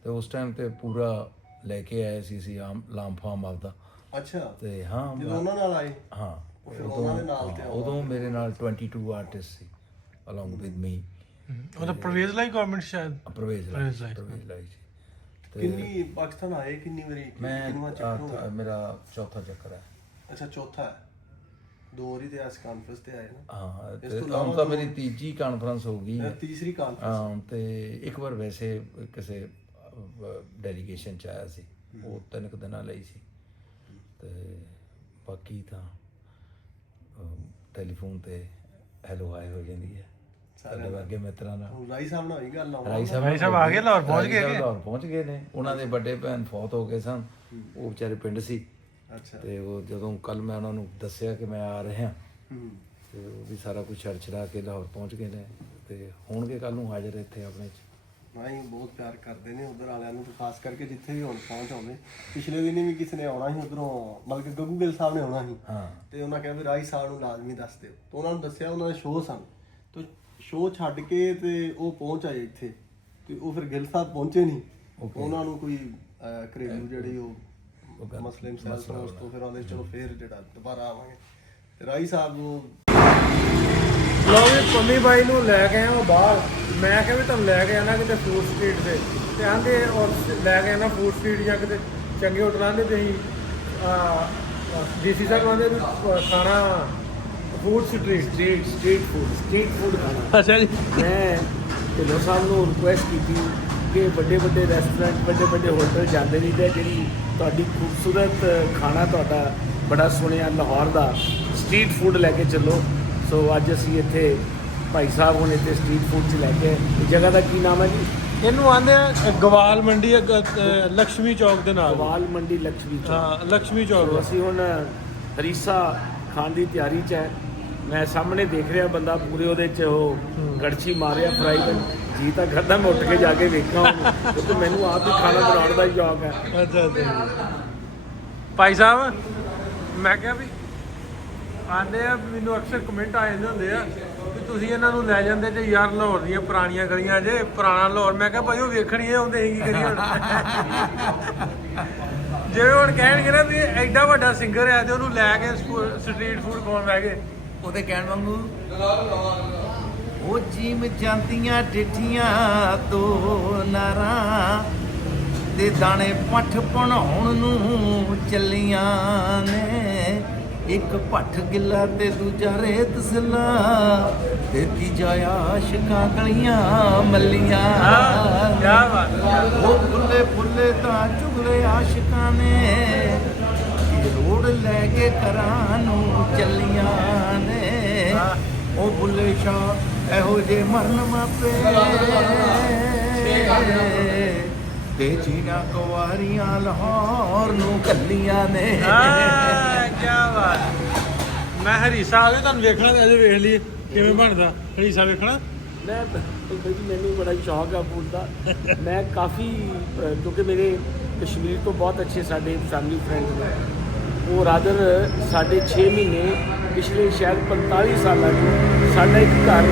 ਤੇ ਉਸ ਟਾਈਮ ਤੇ ਪੂਰਾ ਲੈ ਕੇ ਆਏ ਸੀ ਅਸੀਂ ਲਾਮਫਾਮ ਆਪਦਾ। ਅੱਛਾ, ਤੇ ਹਾਂ ਜਦੋਂ ਉਹਨਾਂ ਨਾਲ ਆਏ ਹਾਂ ਫਿਰ ਉਹਨਾਂ ਦੇ ਨਾਲ ਤੇ ਉਦੋਂ ਮੇਰੇ ਨਾਲ 22 artist C along with me. ਉਹਦਾ ਪ੍ਰਵੇਜ਼ ਲਾਈ ਗਵਰਨਮੈਂਟ ਸ਼ਾਇਦ ਪ੍ਰਵੇਜ਼ ਲਾਈ ਸੀ। ਕਿੰਨੀ ਪਾਕਿਸਤਾਨ ਆਏ ਕਿੰਨੀ ਵਾਰੀ? ਕਿੰਨਵਾਂ ਚੱਕਰ ਹੋਇਆ? ਮੇਰਾ ਚੌਥਾ ਚੱਕਰ ਹੈ। ਅੱਛਾ, ਚੌਥਾ ਹੈ। 2 ਵਾਰੀ ਤੇ ਇਸ ਕਾਨਫਰੰਸ ਤੇ ਆਏ ਨਾ। ਹਾਂ, ਇਸ ਤੇ ਤੋਂ ਹੁਣ ਇਲਾਵਾ ਤਾਂ ਮੇਰੀ ਤੀਜੀ ਕਾਨਫਰੰਸ ਹੋ ਗਈ ਹੈ। ਤੀਸਰੀ ਕਾਨਫਰੰਸ। ਹਾਂ, ਤੇ ਇੱਕ ਵਾਰ ਵੈਸੇ ਕਿਸੇ ਡੈਲੀਗੇਸ਼ਨ ਚ ਆਇਆ ਸੀ, ਉਹ 3 ਦਿਨਾਂ ਲਈ ਸੀ। ਤੇ ਬਾਕੀ ਤਾਂ ਟੈਲੀਫੋਨ ਤੇ ਹੈਲੋ ਹਾਏ ਹੋ ਜਾਂਦੀ ਹੈ ਸਾਡੇ ਵਰਗੇ ਮਿੱਤਰਾਂ ਨਾਲ। ਰਾਈ ਸਾਹਿਬ ਨਾਲ ਹੋਈ ਗੱਲ? ਰਾਈ ਸਾਹਿਬ ਆ ਗਏ, ਲਾਹੌਰ ਪਹੁੰਚ ਗਏ। ਲਾਹੌਰ ਪਹੁੰਚ ਗਏ ਨੇ। ਉਹਨਾਂ ਦੇ ਵੱਡੇ ਭੈਣ ਫੌਤ ਹੋ ਗਏ ਸਨ, ਉਹ ਵਿਚਾਰੇ ਪਿੰਡ ਸੀ। ਅੱਛਾ। ਤੇ ਉਹ ਜਦੋਂ ਕੱਲ ਮੈਂ ਉਹਨਾਂ ਨੂੰ ਦੱਸਿਆ ਕਿ ਮੈਂ ਆ ਰਿਹਾ, ਤੇ ਉਹ ਵੀ ਸਾਰਾ ਕੁਝ ਛੱਡ ਛੜਾ ਕੇ ਲਾਹੌਰ ਪਹੁੰਚ ਗਏ ਨੇ ਤੇ ਹੋਣਗੇ ਕੱਲ ਨੂੰ ਹਾਜ਼ਰ ਇੱਥੇ ਆਪਣੇ ਚ। ਨਹੀਂ, ਬਹੁਤ ਪਿਆਰ ਕਰਦੇ ਨੇ ਉਧਰ ਵਾਲਿਆਂ ਨੂੰ, ਤੇ ਖਾਸ ਕਰਕੇ ਜਿੱਥੇ ਵੀ ਹੁਣ ਪਹੁੰਚ ਆਉਂਦੇ। ਪਿਛਲੇ ਦਿਨੀ ਵੀ ਕਿਸੇ ਨੇ ਆਉਣਾ ਸੀ ਉਧਰੋਂ, ਮਤਲਬ ਕਿ ਗੱਗੂ ਗਿੱਲ ਸਾਹਿਬ ਨੇ ਆਉਣਾ ਸੀ। ਤੇ ਉਹਨਾਂ ਕਿਹਾ ਵੀ ਰਾਈ ਸਾਹਿਬ ਨੂੰ ਲਾਜ਼ਮੀ ਦੱਸ ਦਿਓ। ਤੇ ਉਹਨਾਂ ਨੂੰ ਦੱਸਿਆ, ਉਹਨਾਂ ਦੇ ਸ਼ੋਅ ਸਨ, ਤੇ ਸ਼ੋਅ ਛੱਡ ਕੇ ਤੇ ਉਹ ਪਹੁੰਚ ਆਏ ਇੱਥੇ। ਤੇ ਉਹ ਫਿਰ ਗਿੱਲ ਸਾਹਿਬ ਪਹੁੰਚੇ ਨਹੀਂ, ਉਹਨਾਂ ਨੂੰ ਕੋਈ ਘਰੇਲੂ ਜਿਹੜੀ ਉਹ ਮਸਲੇ ਮਸਾਇਲ ਤੋਂ ਉਸ ਤੋਂ ਫਿਰ ਆਉਂਦੇ ਚਲੋ ਫਿਰ ਜਿਹੜਾ ਦੁਬਾਰਾ ਆਵਾਂਗੇ। ਤੇ ਰਾਈ ਸਾਹਿਬ ਨੂੰ ਲੋ ਵੀ ਪੰਮੀ ਬਾਈ ਨੂੰ ਲੈ ਕੇ ਆਇਆ ਉਹ ਬਾਹਰ। ਮੈਂ ਕਿਹਾ ਵੀ ਤੁਹਾਨੂੰ ਲੈ ਕੇ ਆਣਾ ਕਿਤੇ ਫੂਡ ਸਟਰੀਟ ਤੇ ਆਂਦੇ, ਔਰ ਲੈ ਕੇ ਆਣਾ ਫੂਡ ਸਟਰੀਟ ਜਾਂ ਕਿਤੇ ਚੰਗੇ ਹੋਟਲਾਂ ਦੇ। ਤੁਸੀਂ ਡੀਸੀ ਸਾਹਿਬ ਆਂਦੇ ਵੀ ਖਾਣਾ ਫੂਡ ਸਟਰੀਟ ਫੂਡ ਖਾਣਾ। ਅੱਛਾ ਜੀ। ਮੈਂ ਢਿੱਲੋਂ ਸਾਹਿਬ ਨੂੰ ਰਿਕੁਐਸਟ ਕੀਤੀ ਕਿ ਵੱਡੇ ਰੈਸਟੋਰੈਂਟ, ਵੱਡੇ ਹੋਟਲ ਜਾਂਦੇ ਨਹੀਂ ਤੇ ਜਿਹੜੀ ਤੁਹਾਡੀ ਖੂਬਸੂਰਤ ਖਾਣਾ ਤੁਹਾਡਾ ਬੜਾ ਸੁਣਿਆ ਲਾਹੌਰ ਦਾ ਸਟਰੀਟ ਫੂਡ ਲੈ ਕੇ ਚੱਲੋ। ਸੋ ਅੱਜ ਅਸੀਂ ਇੱਥੇ ਭਾਈ ਸਾਹਿਬ ਹੁਣ ਇੱਥੇ ਸਟਰੀਟ ਫੂਡ 'ਚ ਲੈ ਕੇ। ਜਗ੍ਹਾ ਦਾ ਕੀ ਨਾਮ ਹੈ ਜੀ? ਇਹਨੂੰ ਆਂਦੇ ਆ ਗਵਾਲ ਮੰਡੀ, ਲక్ష్ਮੀ ਚੌਕ ਦੇ ਨਾਲ। ਗਵਾਲ ਮੰਡੀ ਲక్ష్ਮੀ ਚੌਕ। ਹਾਂ, ਲక్ష్ਮੀ ਚੌਕ। ਅਸੀਂ ਹੁਣ ਹਰੀਸਾ ਖਾਣ ਦੀ ਤਿਆਰੀ 'ਚ ਹੈ। ਮੈਂ ਸਾਹਮਣੇ ਦੇਖ ਰਿਹਾ ਬੰਦਾ ਪੂਰੇ ਉਹਦੇ 'ਚ ਉਹ ਗੜਛੀ ਮਾਰਿਆ ਫਰਾਈ ਕਰਨ। ਜੀ ਤਾਂ ਕਰਦਾ ਮੈਂ ਉੱਠ ਕੇ ਜਾ ਕੇ ਵੇਖਾਂ ਉਹਨੂੰ, ਕਿਉਂਕਿ ਮੈਨੂੰ ਆਪ ਹੀ ਖਾਣਾ ਬਣਾਉਣ ਦਾ ਹੀ ਸ਼ੌਕ ਹੈ। ਅੱਛਾ। ਭਾਈ ਸਾਹਿਬ, ਮੈਂ ਕਿਹਾ ਵੀ ਆਂਦੇ ਆ, ਮੈਨੂੰ ਅਕਸਰ ਕਮੈਂਟ ਆ ਜਾਂਦੇ ਹੁੰਦੇ ਆ ਵੀ ਤੁਸੀਂ ਇਹਨਾਂ ਨੂੰ ਲੈ ਜਾਂਦੇ ਤੇ ਯਾਰ ਲਾਹੌਰ ਦੀਆਂ ਪੁਰਾਣੀਆਂ ਗਲੀਆਂ ਜੇ ਪੁਰਾਣਾ ਲਾਹੌਰ। ਮੈਂ ਕਿਹਾ ਭਾਈ ਉਹ ਵੇਖਣ ਹੀ ਆਉਂਦੇ ਸੀ, ਕੀ ਕਰੀਏ ਹੁਣ। ਜਿਵੇਂ ਹੁਣ ਕਹਿਣਗੇ ਨਾ ਵੀ ਐਡਾ ਵੱਡਾ ਸਿੰਗਰ ਆ ਤੇ ਉਹਨੂੰ ਲੈ ਕੇ ਸਟਰੀਟ ਫੂਡ ਖਾਣ ਬਹਿ ਗਏ, ਉਹਦੇ ਕਹਿਣ ਵਾਂਗੂ ਉਹ ਜੀਮ ਜਾਂਦੀਆਂ ਡਿੱਠੀਆਂ ਤੋਂ ਨਾਰਾਂ ਤੇ ਦਾਣੇ ਪੱਠ ਬਣਾਉਣ ਨੂੰ ਚੱਲੀਆਂ ਨੇ। ਇੱਕ ਪੱਠ ਗਿੱਲਾ ਤੇ ਦੂਜਾ ਰੇਤ ਸਿਲਾ ਤੇ ਤੀਜਾ ਆਸ਼ਕਾਂ ਗਲੀਆਂ ਮੱਲੀਆਂ। ਕਿਆ ਬਾਤ। ਉਹ ਫੁੱਲੇ ਫੁੱਲੇ ਤਾਂ ਚੁਗਲੇ ਆਸ਼ਕਾਂ ਨੇ, ਰੋਡ ਲੈ ਕੇ ਘਰਾਂ ਨੂੰ ਚੱਲੀਆਂ ਨੇ। ਉਹ ਬੁੱਲੇ ਸ਼ਾਹ ਇਹੋ ਜੇ ਮਰਨ ਮਾਪੇ ਤੇ ਚੀਨਾ ਕੁਆਰੀਆਂ ਲਾਹੌਰ ਨੂੰ ਕੱਲੀਆਂ ਨੇ। ਕਿਆ ਬਾਤ। ਮੈਂ ਹਰੀਸਾ ਆ ਗਿਆ, ਤੁਹਾਨੂੰ ਵੇਖਣਾ ਤੇ ਅਜੇ ਵੇਖ ਲਈਏ ਕਿਵੇਂ ਬਣਦਾ ਹਰੀਸਾ ਵੇਖਣਾ। ਮੈਂ ਮੈਨੂੰ ਬੜਾ ਸ਼ੌਕ ਆ ਫੂਡ ਦਾ। ਮੈਂ ਕਾਫੀ ਕਿਉਂਕਿ ਮੇਰੇ ਕਸ਼ਮੀਰ ਤੋਂ ਬਹੁਤ ਅੱਛੇ ਸਾਡੇ ਫੈਮਿਲੀ ਫਰੈਂਡ ਨੇ। ਉਹ ਰਾਦਰ ਸਾਡੇ 6 ਮਹੀਨੇ ਪਿਛਲੇ ਸ਼ਾਇਦ 45 ਸਾਲਾਂ 'ਚ ਸਾਡਾ ਇੱਕ ਘਰ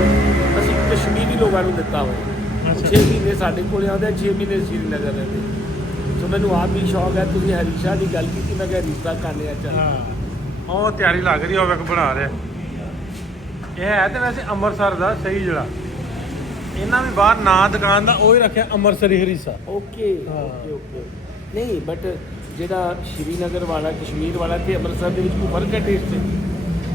ਅਸੀਂ ਕਸ਼ਮੀਰੀ ਲੋਕਾਂ ਨੂੰ ਦਿੱਤਾ ਹੋਇਆ। 6 ਮਹੀਨੇ ਸਾਡੇ ਕੋਲ ਆਉਂਦੇ, 6 ਮਹੀਨੇ ਸ਼੍ਰੀਨਗਰ ਰਹਿੰਦੇ। ਸੋ ਮੈਨੂੰ ਆਪ ਵੀ ਸ਼ੌਕ ਹੈ। ਤੁਸੀਂ ਹਰੀਸ਼ਾ ਦੀ ਗੱਲ ਕੀਤੀ, ਮੈਂ ਕਿਹਾ ਹਰੀਸ਼ਾ ਖਾਣੇ ਆ। ਹਾਂ, ਉਹ ਤਿਆਰੀ ਲੱਗ ਰਹੀ ਹੋਵੇ ਕਿ ਬਣਾ ਰਿਹਾ। ਇਹ ਹੈ ਤੇ ਵੈਸੇ ਅੰਮ੍ਰਿਤਸਰ ਦਾ ਸਹੀ ਜਿਹੜਾ ਇਹਨਾਂ ਵੀ ਬਾਹਰ ਨਾਂ ਦੁਕਾਨ ਦਾ ਉਹ ਹੀ ਰੱਖਿਆ ਅੰਮ੍ਰਿਤਸਰੀ ਹਰੀਸਾ। ਓਕੇ। ਨਹੀਂ ਬਟ ਜਿਹੜਾ ਸ਼੍ਰੀਨਗਰ ਵਾਲਾ ਕਸ਼ਮੀਰ ਵਾਲਾ ਤੇ ਅੰਮ੍ਰਿਤਸਰ ਦੇ ਵਿੱਚ ਕੋਈ ਫਰਕ ਹੈ ਟੇਸਟ 'ਚ?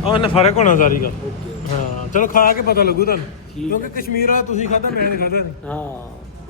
ਉਹਨਾਂ ਫਰਕ ਹੋਣਾ ਸਾਰੀ ਗੱਲ। ਓਕੇ। ਹਾਂ, ਚਲੋ ਖਾ ਕੇ ਪਤਾ ਲੱਗੂ ਤੁਹਾਨੂੰ, ਠੀਕ ਕਿਉਂਕਿ ਕਸ਼ਮੀਰ ਵਾਲਾ ਤੁਸੀਂ ਖਾਧਾ, ਮੈਂ ਨਹੀਂ ਖਾਧਾ। ਹਾਂ